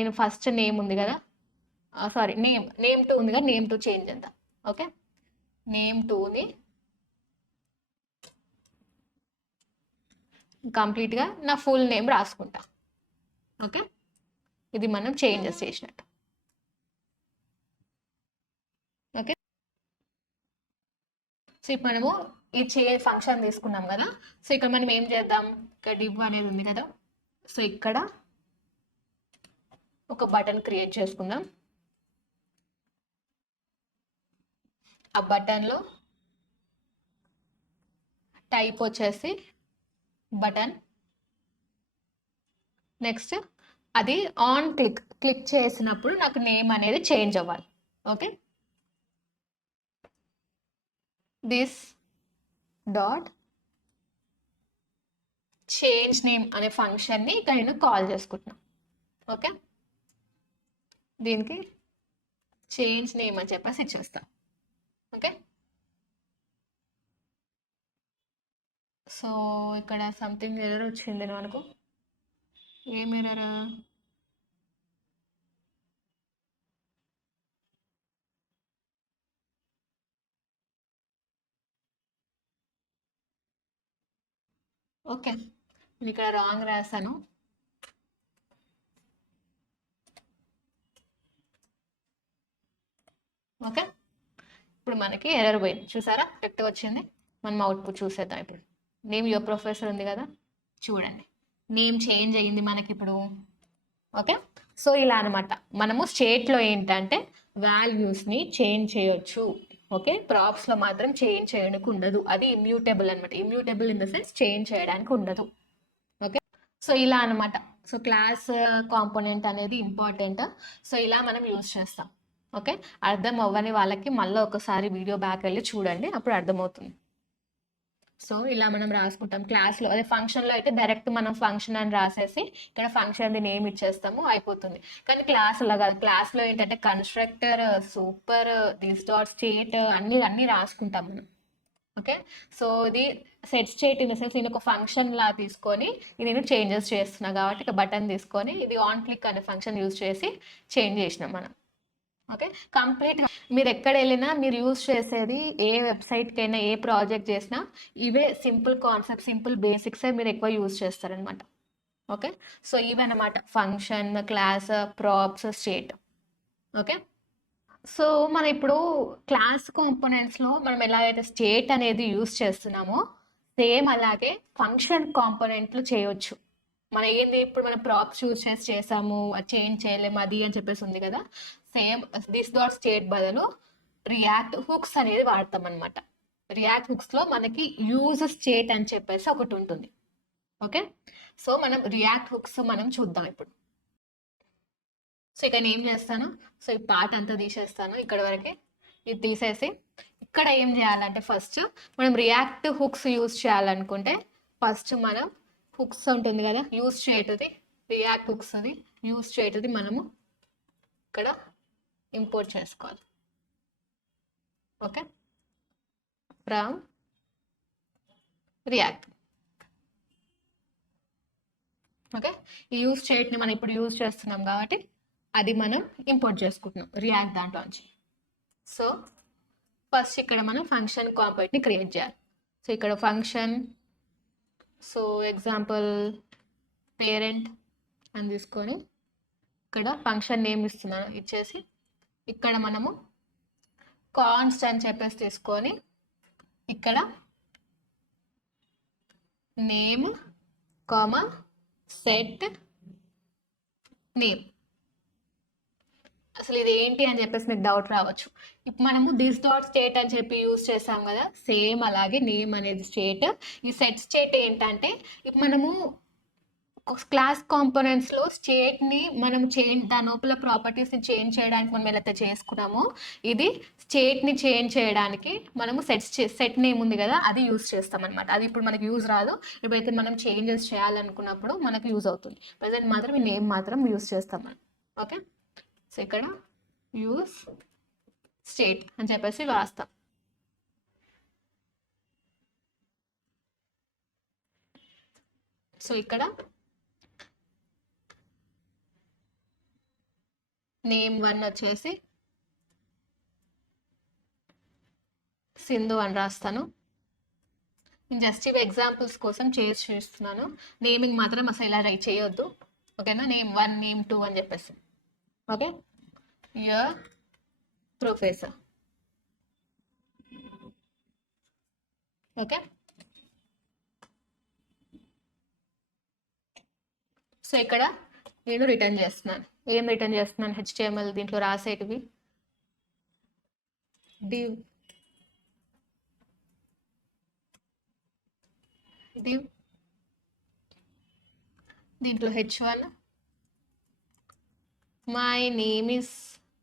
నేను ఫస్ట్ నేమ్ ఉంది కదా, సారీ నేమ్ 2 ఉంది కదా, నేమ్ 2 చేంజ్ చేద్దాం. ఓకే, నేమ్ 2ని కంప్లీట్గా నా ఫుల్ నేమ్ రాసుకుంటా. ఓకే, ఇది మనం చేంజెస్ చేసినట్టు. ఓకే, సో ఇప్పుడు మనము ఈ ఫంక్షన్ తీసుకున్నాం కదా. సో ఇక్కడ మనం ఏం చేద్దాం, ఇక్కడ డివ్ అనేది ఉంది కదా. సో ఇక్కడ ఒక బటన్ క్రియేట్ చేసుకుందాం. ఆ బటన్లో టైప్ వచ్చేసి బటన్. నెక్స్ట్ అది ఆన్ క్లిక్ చేసినప్పుడు నాకు నేమ్ అనేది చేంజ్ అవ్వాలి. Okay, this dot change name అనే ఫంక్షన్ని ఇక్కడ నేను కాల్ చేసుకుంటున్నాను. ఓకే, దీనికి చేంజ్ నేమ్ అని చెప్పేసి ఇచ్చేస్తాను. ఓకే, సో ఇక్కడ సంథింగ్ ఎర్రర్ వచ్చింది మనకు. ఏం ఎర్రరా, ఓకే, నేను ఇక్కడ రాంగ్ రాశాను. ఓకే, ఇప్పుడు మనకి ఎర్రర్ పోయింది చూసారా, కరెక్ట్గా వచ్చింది. మనం అవుట్పుట్ చూసేద్దాం ఇప్పుడు. నేమ్ యువర్ ప్రొఫెసర్ ఉంది కదా, చూడండి నేమ్ చేంజ్ అయ్యింది మనకి ఇప్పుడు. ఓకే, సో ఇలా అనమాట. మనము స్టేట్లో ఏంటంటే వాల్యూస్ని చేంజ్ చేయొచ్చు. ఓకే, ప్రాప్స్లో మాత్రం చేంజ్ చేయడానికి ఉండదు, అది ఇమ్యూటబుల్ అనమాట. Immutable in the sense change చేయడానికి ఉండదు. ఓకే, సో ఇలా అనమాట. సో క్లాస్ కాంపోనెంట్ అనేది ఇంపార్టెంట్. సో ఇలా మనం యూజ్ చేస్తాం. ఓకే, అర్థం అవ్వని వాళ్ళకి మళ్ళీ ఒకసారి వీడియో బ్యాక్ వెళ్ళి చూడండి, అప్పుడు అర్థమవుతుంది. సో ఇలా మనం రాసుకుంటాం. క్లాస్లో అదే ఫంక్షన్లో అయితే డైరెక్ట్ మనం ఫంక్షన్ అని రాసేసి ఇక్కడ ఫంక్షన్ నేమ్ ఇచ్చేస్తాము, అయిపోతుంది. కానీ క్లాస్లో కాదు, క్లాస్లో ఏంటంటే constructor, super, this dot state అన్ని అన్ని రాసుకుంటాం మనం. ఓకే, సో ఇది set state in the sense నేను ఒక ఫంక్షన్ లా తీసుకొని నేను చేంజెస్ చేస్తున్నా కాబట్టి ఇక బటన్ తీసుకొని ఇది ఆన్ క్లిక్ అనే ఫంక్షన్ యూజ్ చేసి చేంజ్ చేసినాం మనం. ఓకే, కంప్లీట్ మీరు ఎక్కడ వెళ్ళినా మీరు యూజ్ చేసేది ఏ వెబ్సైట్కి అయినా ఏ ప్రాజెక్ట్ చేసినా ఇవే సింపుల్ కాన్సెప్ట్, సింపుల్ బేసిక్సే మీరు ఎక్కువ యూజ్ చేస్తారనమాట. ఓకే, సో ఇవే అనమాట function, class, props, state. Okay, so మనం ఇప్పుడు క్లాస్ కాంపోనెంట్స్లో మనం ఎలాగైతే స్టేట్ అనేది యూజ్ చేస్తున్నామో సేమ్ అలాగే ఫంక్షన్ కాంపోనెంట్లు చేయొచ్చు. మన ఏంది ఇప్పుడు మనం ప్రాప్స్ యూజ్ చేసి చేసాము, అది చేంజ్ చేయలేము అది అని చెప్పేసి ఉంది కదా, సేమ్ దిస్ డాట్ స్టేట్ బదులు రియాక్ట్ హుక్స్ అనేది వాడతాం అనమాట. రియాక్ట్ హుక్స్లో మనకి యూజ్ స్టేట్ అని చెప్పేసి ఒకటి ఉంటుంది. ఓకే, సో మనం రియాక్ట్ హుక్స్ మనం చూద్దాం ఇప్పుడు. సో ఇక నేను ఏం చేస్తాను, సో ఈ పార్ట్ అంతా తీసేస్తాను ఇక్కడ వరకే. ఇది తీసేసి ఇక్కడ ఏం చేయాలంటే ఫస్ట్ మనం రియాక్ట్ హుక్స్ యూజ్ చేయాలనుకుంటే ఫస్ట్ మనం హుక్స్ ఉంటుంది కదా యూజ్ చేయటది, రియాక్ట్ హుక్స్ది యూజ్ చేయటది మనము ఇక్కడ ఇంపోర్ట్ చేసుకోవాలి. Okay, from react. ఓకే, ఈ యూజ్ చేయట్ని మనం ఇప్పుడు యూజ్ చేస్తున్నాం కాబట్టి అది మనం ఇంపోర్ట్ చేసుకుంటున్నాం రియాక్ట్ దాంట్లోంచి. సో ఫస్ట్ ఇక్కడ మనం ఫంక్షన్ కాంపోనెంట్ని క్రియేట్ చేయాలి. సో ఇక్కడ ఫంక్షన్, సో ఎగ్జాంపుల్ పేరెంట్ అని తీసుకొని ఇక్కడ ఫంక్షన్ నేమ్ ఇస్తున్నాను, ఇచ్చేసి ఇక్కడ మనము కాన్స్ట్ అని చెప్పేసి తీసుకొని ఇక్కడ నేమ్ కామా సెట్ నేమ్. అసలు ఇది ఏంటి అని చెప్పేసి మీకు డౌట్ రావచ్చు. ఇప్పుడు మనము దిస్ డాట్ స్టేట్ అని చెప్పి యూజ్ చేసాం కదా, సేమ్ అలాగే నేమ్ అనేది స్టేట్. ఈ సెట్ స్టేట్ ఏంటంటే ఇప్పుడు మనము క్లాస్ కాంపోనెంట్స్లో స్టేట్ని మనం చేంజ్ దాని లోపల ప్రాపర్టీస్ని చేంజ్ చేయడానికి మనం ఎలా చేసుకున్నామో ఇది స్టేట్ని చేంజ్ చేయడానికి మనము సెట్ నేమ్ ఉంది కదా అది యూజ్ చేస్తాం అనమాట. అది ఇప్పుడు మనకి యూజ్ రాదు, ఇప్పుడైతే మనం చేంజెస్ చేయాలనుకున్నప్పుడు మనకు యూజ్ అవుతుంది. ప్రజెంట్ మాత్రం ఈ నేమ్ మాత్రం యూజ్ చేస్తాం మనం. ఓకే, సో ఇక్కడ యూజ్ స్టేట్ అని చెప్పేసి రాస్తాం. సో ఇక్కడ నేమ్ 1 వచ్చేసి సింధు అని రాస్తాను. నేను జస్ట్ ఇవి ఎగ్జాంపుల్స్ కోసం చేస్తున్నాను, నేమింగ్ మాత్రం అసలు ఇలా రైట్ చేయొద్దు. ఓకేనా, నేమ్ 1 నేమ్ 2 అని చెప్పేసి. Okay, your professor. Okay, so ఇక్కడ నేను రిటర్న్ చేస్తున్నాను. ఏం రిటర్న్ చేస్తున్నాను, HTML దీంట్లో రాసేటివి div దీంట్లో h1 మై నేమ్ ఇస్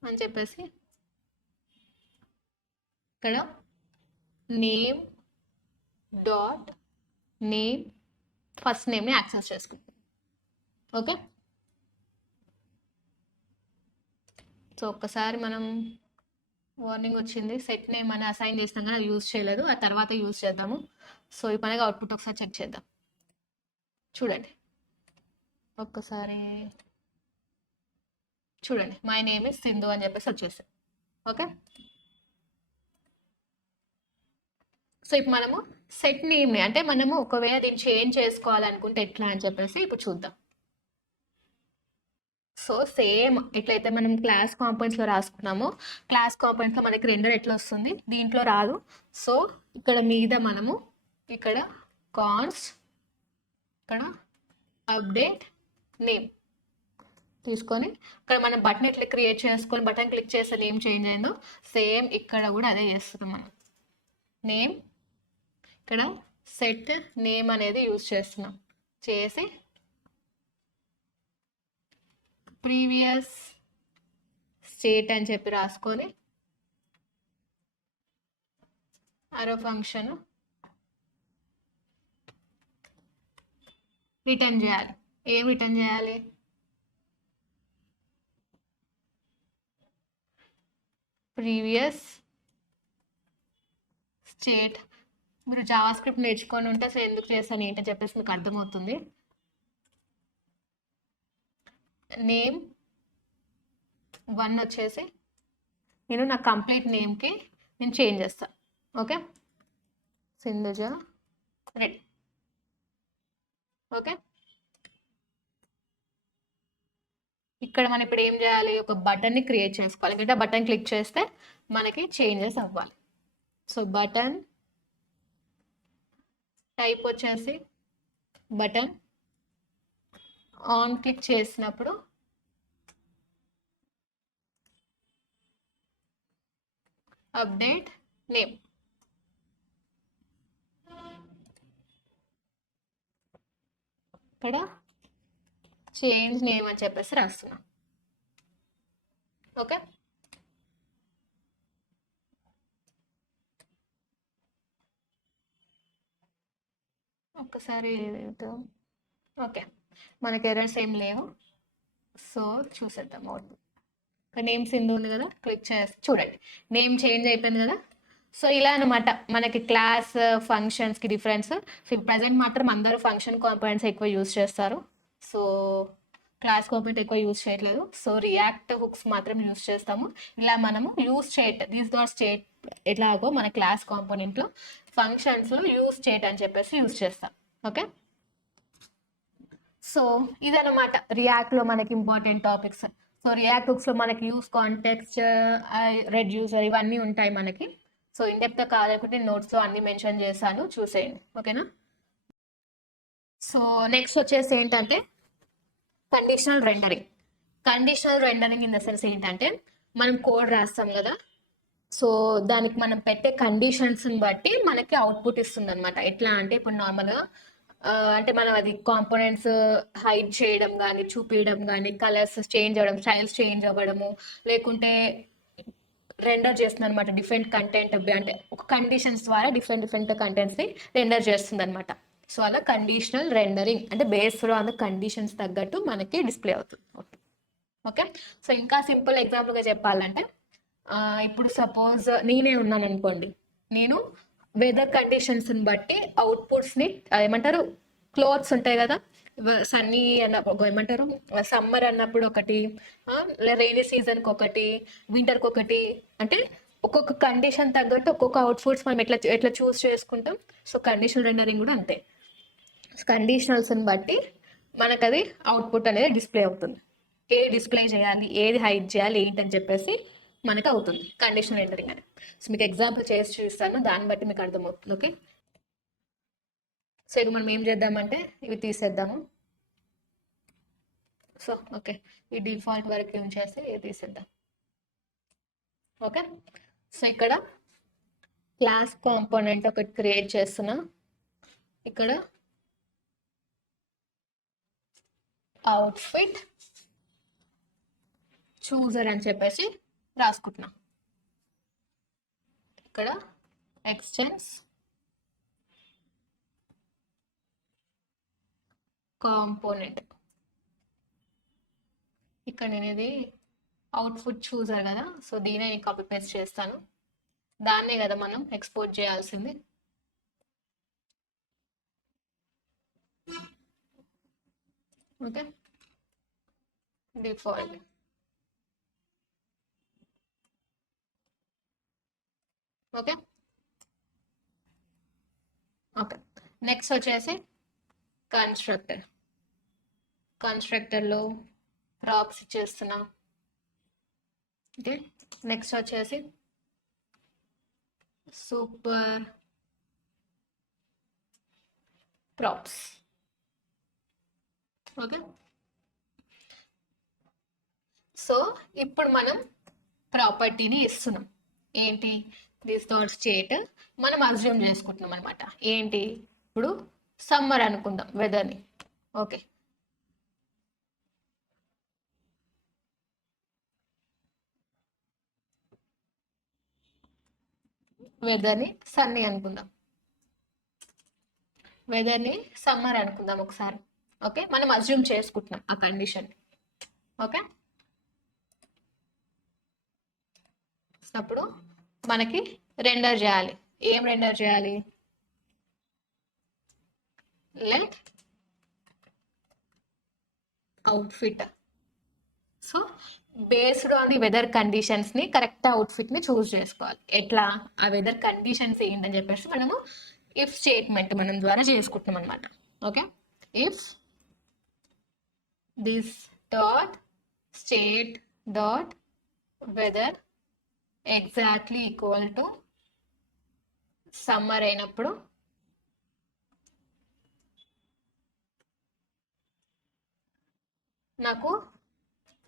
అని చెప్పేసి ఇక్కడ నేమ్ డాట్ నేమ్ ఫస్ట్ నేమ్ని యాక్సెస్ చేసుకుంటాం. ఓకే, సో ఒక్కసారి మనం వార్నింగ్ వచ్చింది, సెట్ నేమ్ అని అసైన్ చేసినాం కానీ అది యూజ్ చేయలేదు, ఆ తర్వాత యూజ్ చేద్దాము. సో ఈ పనిగా అవుట్పుట్ ఒకసారి చెక్ చేద్దాం. చూడండి ఒక్కసారి చూడండి, మై నేమ్ ఇస్ సింధు అని చెప్పేసి వచ్చేసి. ఓకే, సో ఇప్పుడు మనము సెట్ నేమ్ ని అంటే మనము ఒకవేళ దీన్ని చేంజ్ చేసుకోవాలనుకుంటే ఎట్లా అని చెప్పేసి ఇప్పుడు చూద్దాం. సో సేమ్ ఎట్లయితే మనం క్లాస్ కాంపోనెంట్స్ లో రాసుకున్నామో క్లాస్ కాంపోనెంట్స్ లో మనకి రెండర్ ఎట్లా వస్తుంది, దీంట్లో రాదు. సో ఇక్కడ మీద మనము ఇక్కడ కాన్స్ ఇక్కడ అప్డేట్ నేమ్ తీసుకొని ఇక్కడ మనం బటన్ ఎట్లా క్రియేట్ చేసుకొని బటన్ క్లిక్ చేస్తే నేమ్ చేంజ్ అయిందో సేమ్ ఇక్కడ కూడా అదే చేస్తున్నాం. మనం నేమ్ ఇక్కడ సెట్ నేమ్ అనేది యూజ్ చేస్తున్నాం. చేసి ప్రీవియస్ స్టేట్ అని చెప్పి రాసుకొని అరో ఫంక్షన్ రిటర్న్ చేయాలి. ఏం రిటర్న్ చేయాలి, ప్రీవియస్ స్టేట్. మీరు జావా స్క్రిప్ట్ నేర్చుకొని ఉంటే అసలు ఎందుకు చేస్తాను ఏంటని చెప్పేసి మీకు అర్థమవుతుంది. నేమ్ 1 వచ్చేసి నేను నా కంప్లీట్ నేమ్కి నేను చేంజ్ చేస్తాను. Okay, Sindhuja red. ఓకే, ఇక్కడ మనం ఇప్పుడు ఏం చేయాలి, ఒక బటన్ని క్రియేట్ చేసుకోవాలి. ఎందుకంటే ఆ బటన్ క్లిక్ చేస్తే మనకి చేంజెస్ అవ్వాలి. సో బటన్ టైప్ వచ్చేసి బటన్ ఆన్ క్లిక్ చేసినప్పుడు అప్డేట్ నేమ్. ఇక్కడ చేంజ్ నేమ్ అని చెప్పేసి రాస్తున్నాం. ఓకే, ఒక్కసారి ఓకే మనకి ఎర్రర్స్ ఏం లేవు. సో చూసేద్దాం అవుట్పుట్. నేమ్ సింధు ఉంది కదా, క్లిక్ చేసి చూడండి నేమ్ చేంజ్ అయిపోయింది కదా. సో ఇలా అనమాట మనకి క్లాస్ ఫంక్షన్స్కి డిఫరెన్స్. సో ప్రజెంట్ మాత్రం అందరూ ఫంక్షన్ కాంపోనెంట్స్ ఎక్కువ యూజ్ చేస్తారు. సో క్లాస్ కాంపోనెంట్ ఎక్కువ యూజ్ చేయట్లేదు. సో రియాక్ట్ హుక్స్ మాత్రం యూజ్ చేస్తాము. ఇలా మనము యూజ్ చేయట్ దిస్ డాట్ స్టేట్ ఎలాగో మన క్లాస్ కాంపోనెంట్లో ఫంక్షన్స్లో యూజ్ చేయట్ అని చెప్పేసి యూజ్ చేస్తాం. ఓకే, సో ఇదనమాట రియాక్ట్లో మనకి ఇంపార్టెంట్ టాపిక్స్. సో రియాక్ట్ హుక్స్లో మనకి యూజ్ కాంటెక్స్ట్, రెడ్యూసర్ ఇవన్నీ ఉంటాయి మనకి. సో ఇండెప్త్గా కాదనుకుంటే నోట్స్లో అన్ని మెన్షన్ చేశాను, చూసేయండి. ఓకేనా. సో నెక్స్ట్ వచ్చేసి ఏంటంటే conditional rendering. Conditional rendering in the sense ఏంటంటే మనం కోడ్ రాస్తాం కదా, సో దానికి మనం పెట్టే కండిషన్స్ని బట్టి మనకి అవుట్పుట్ ఇస్తుంది అనమాట. ఎట్లా అంటే ఇప్పుడు నార్మల్గా అంటే మనం అది కాంపోనెంట్స్ హైడ్ చేయడం కానీ చూపించడం కానీ కలర్స్ చేంజ్ అవ్వడం, స్టైల్స్ చేంజ్ అవ్వడము, లేకుంటే రెండర్ చేస్తుంది అనమాట డిఫరెంట్ కంటెంట్. అంటే ఒక కండిషన్స్ ద్వారా డిఫరెంట్ కంటెంట్స్ని రెండర్ చేస్తుంది అనమాట. సో అలా కండిషనల్ రెండరింగ్ అంటే బేస్డ్ ఆన్ ద కండిషన్స్ తగ్గట్టు మనకి డిస్ప్లే అవుతుంది. ఓకే, సో ఇంకా సింపుల్ ఎగ్జాంపుల్గా చెప్పాలంటే ఇప్పుడు సపోజ్ నేనే ఉన్నాను అనుకోండి, నేను వెదర్ కండిషన్స్ని బట్టి అవుట్పుట్స్ని ఏమంటారు, క్లోత్స్ ఉంటాయి కదా, సన్నీ అన్నప్పుడు ఏమంటారు సమ్మర్ అన్నప్పుడు ఒకటి, రైనీ సీజన్కి ఒకటి, వింటర్కి ఒకటి, అంటే ఒక్కొక్క కండిషన్ తగ్గట్టు ఒక్కొక్క అవుట్పుట్స్ మనం ఎట్లా చూస్ చేసుకుంటాం. సో కండిషనల్ రెండరింగ్ కూడా అంతే. కండిషనల్స్ని బట్టి మనకు అది అవుట్పుట్ అనేది డిస్ప్లే అవుతుంది. ఏది డిస్ప్లే చేయాలి, ఏది హైడ్ చేయాలి ఏంటని చెప్పేసి మనకు అవుతుంది కండిషనల్ రెండరింగ్ అని. సో మీకు ఎగ్జాంపుల్ చేసి చూస్తాను, దాన్ని బట్టి మీకు అర్థమవుతుంది. ఓకే, సో ఇక మనం ఏం చేద్దామంటే ఇవి తీసేద్దాము. సో ఓకే, ఈ డిఫాల్ట్ వరకు ఉంచేసి ఇది తీసేద్దాం. ఓకే, సో ఇక్కడ క్లాస్ కాంపోనెంట్ ఒకటి క్రియేట్ చేస్తున్నా. ఇక్కడ అవుట్ఫిట్ చూజర్ అని చెప్పేసి రాసుకుంటున్నా. ఇక్కడ ఎక్స్టెన్స్ కాంపోనెంట్, ఇక్కడ నేను ఇది అవుట్పుట్ చూజర్ కదా, సో దీనే కాపీ పేస్ట్ చేస్తాను. దాన్నే కదా మనం ఎక్స్పోర్ట్ చేయాల్సింది. Okay, default. Okay, okay, next వచ్చేసి కన్స్ట్రక్టర్. కన్స్ట్రక్టర్లో ప్రాప్స్ ఇచ్చేస్తున్నాం. ఓకే, నెక్స్ట్ వచ్చేసి సూపర్ ప్రాప్స్. ఓకే, సో ఇప్పుడు మనం ప్రాపర్టీని ఇస్తున్నాం. ఏంటి? దిస్ డాట్ స్టేట్ మనం అజ్యూమ్ చేసుకుంటున్నాం అనమాట. ఏంటి? ఇప్పుడు సమ్మర్ అనుకుందాం వెదర్ని. ఓకే, వెదర్ని సన్నీ అనుకుందాం. వెదర్ని సమ్మర్ అనుకుందాం ఒకసారి. ఓకే, మనం అజ్యూమ్ చేసుకుంటున్నాం ఆ కండిషన్. ఓకే, అప్పుడు మనకి రెండర్ చేయాలి. ఏం రెండర్ చేయాలి? Let outfit. So based on the weather conditions ని కరెక్ట్ అవుట్ఫిట్ ని చూస్ చేసుకోవాలి. ఎట్లా? ఆ వెదర్ కండిషన్స్ ఏంటని చెప్పేసి మనము ఇఫ్ స్టేట్మెంట్ మనం ద్వారా చేసుకుంటున్నాం అనమాట. Okay, if this dot state dot weather exactly equal to summer అయినప్పుడు నాకు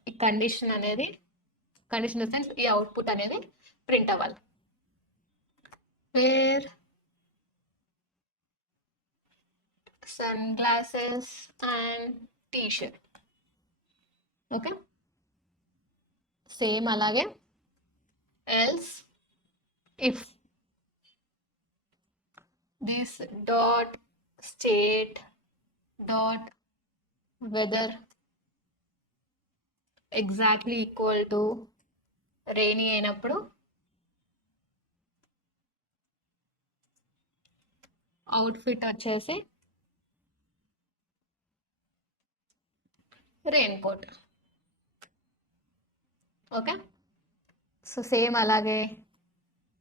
ఈ కండిషన్ అనేది, కండిషన్ సెన్స్ ఈ అవుట్పుట్ అనేది ప్రింట్ అవ్వాలి. Wear sunglasses and T-shirt. Okay, same అలాగే else if this dot state dot weather exactly equal to rainy అయినప్పుడు outfit వచ్చేసి raincoat. Okay, so same అలాగే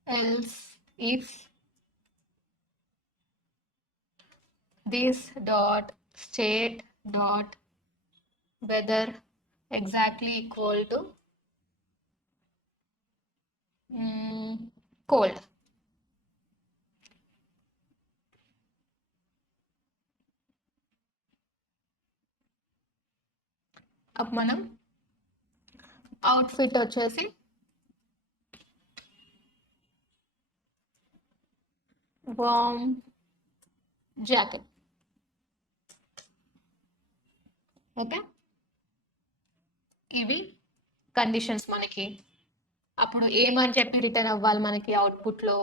else if this dot state dot weather exactly equal to cold. అప్పుడు మనం outfit వచ్చేసి warm jacket. Okay, ఇవి conditions మనకి. అప్పుడు ఏమని చెప్పి రిటర్న్ అవ్వాలి మనకి అవుట్పుట్లో?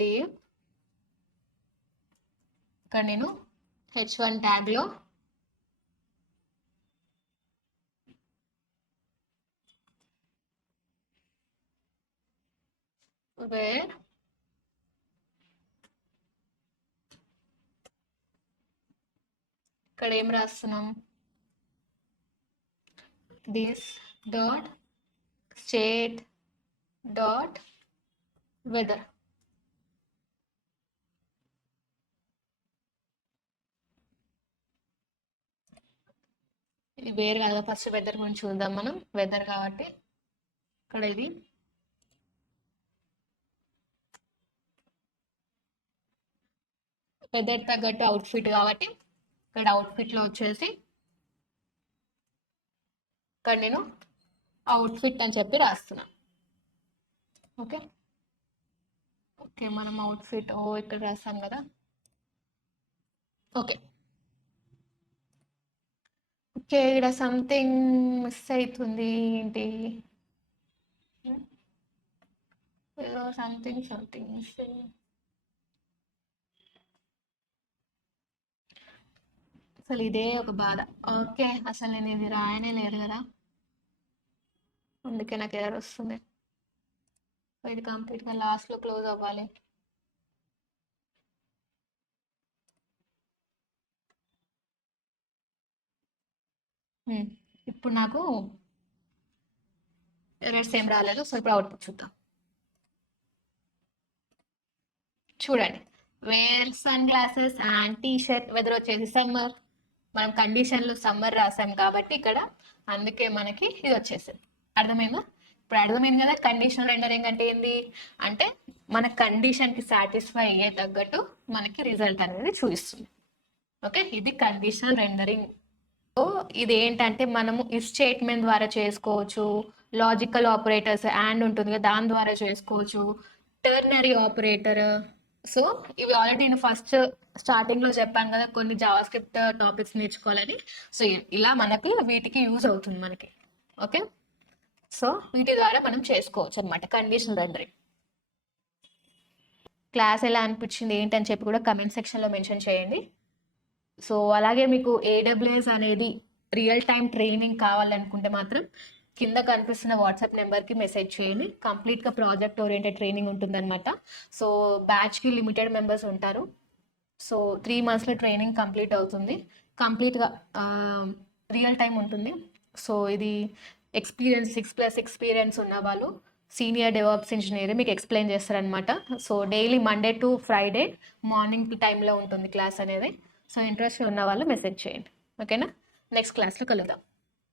డివ్, ఇక్కడ నేను h1 ట్యాగ్లో వేర్ ఇక్కడ ఏం రాస్తున్నాం? This dot state dot weather. ఇది వేరు కదా, ఫస్ట్ వెదర్ గురించి చూద్దాం మనం. వెదర్ కాబట్టి ఇక్కడ ఇది వెదర్ తగ్గట్టు అవుట్ఫిట్ కాబట్టి ఇక్కడ అవుట్ఫిట్లో వచ్చేసి ఇక్కడ నేను అవుట్ఫిట్ అని చెప్పి రాస్తున్నా. ఓకే, ఓకే, మనం అవుట్ఫిట్ ఇక్కడ రాస్తాం కదా. ఓకే, ఓకే, ఇక్కడ సంథింగ్ మిస్ అవుతుంది. ఏంటి? ఏదో సంథింగ్ మిస్సింగ్. అసలు ఇదే ఒక బాధ. ఓకే, అసలు నేను ఇది రాయనే లేదు కదా, అందుకే నాకు ఎర్రర్ వస్తుంది. ఇది కంప్లీట్గా లాస్ట్లో క్లోజ్ అవ్వాలి. ఇప్పుడు నాకు ఎర్రర్స్ ఏం రాలేదు. సో ఇప్పుడు అవుట్పుట్ చూద్దాం. చూడండి, wear sunglasses and T shirt. Weather వచ్చేసి సమ్మర్, మనం కండిషన్లో సమ్మర్ రాసాం కాబట్టి ఇక్కడ, అందుకే మనకి ఇది వచ్చేసింది. అర్థమైందా? ఇప్పుడు అర్థమైంది కదా కండిషనల్ రెండరింగ్ అంటే ఏంది అంటే మన కండిషన్కి సాటిస్ఫై అయ్యే తగ్గట్టు మనకి రిజల్ట్ అనేది చూపిస్తుంది. ఓకే, ఇది కండిషనల్ రెండరింగ్. సో ఇది ఏంటంటే మనము ఈ స్టేట్మెంట్ ద్వారా చేసుకోవచ్చు, లాజికల్ ఆపరేటర్స్ అండ్ ఉంటుంది కదా దాని ద్వారా చేసుకోవచ్చు, టర్నరీ ఆపరేటర్. సో ఇవి ఆల్రెడీ నేను ఫస్ట్ స్టార్టింగ్లో చెప్పాను కదా కొన్ని జావాస్క్రిప్ట్ టాపిక్స్ నేర్చుకోవాలని. సో ఇలా మనకి వీటికి యూజ్ అవుతుంది మనకి. ఓకే, సో వీటి ద్వారా మనం చేసుకోవచ్చు అనమాట కండిషనల్ రెండరింగ్. క్లాస్ ఎలా అనిపించింది ఏంటని చెప్పి కూడా కమెంట్ సెక్షన్లో మెన్షన్ చేయండి. సో అలాగే మీకు AWS అనేది రియల్ టైం ట్రైనింగ్ కావాలనుకుంటే మాత్రం కింద కనిపిస్తున్న వాట్సాప్ నెంబర్కి మెసేజ్ చేయండి. కంప్లీట్గా ప్రాజెక్ట్ ఓరియంటెడ్ ట్రైనింగ్ ఉంటుందన్నమాట. సో బ్యాచ్కి లిమిటెడ్ మెంబర్స్ ఉంటారు. సో 3 monthsలో ట్రైనింగ్ కంప్లీట్ అవుతుంది. కంప్లీట్గా రియల్ టైం ఉంటుంది. సో ఇది ఎక్స్పీరియన్స్ 6+ ఎక్స్పీరియన్స్ ఉన్న వాళ్ళు సీనియర్ డెవలప్స్ ఇంజనీర్ మీకు ఎక్స్ప్లెయిన్ చేస్తారనమాట. So daily Monday to Friday morning టైంలో ఉంటుంది క్లాస్ అనేది. సో ఇంట్రెస్ట్ ఉన్న వాళ్ళు మెసేజ్ చేయండి. ఓకేనా, నెక్స్ట్ క్లాస్లో కలుద్దాం.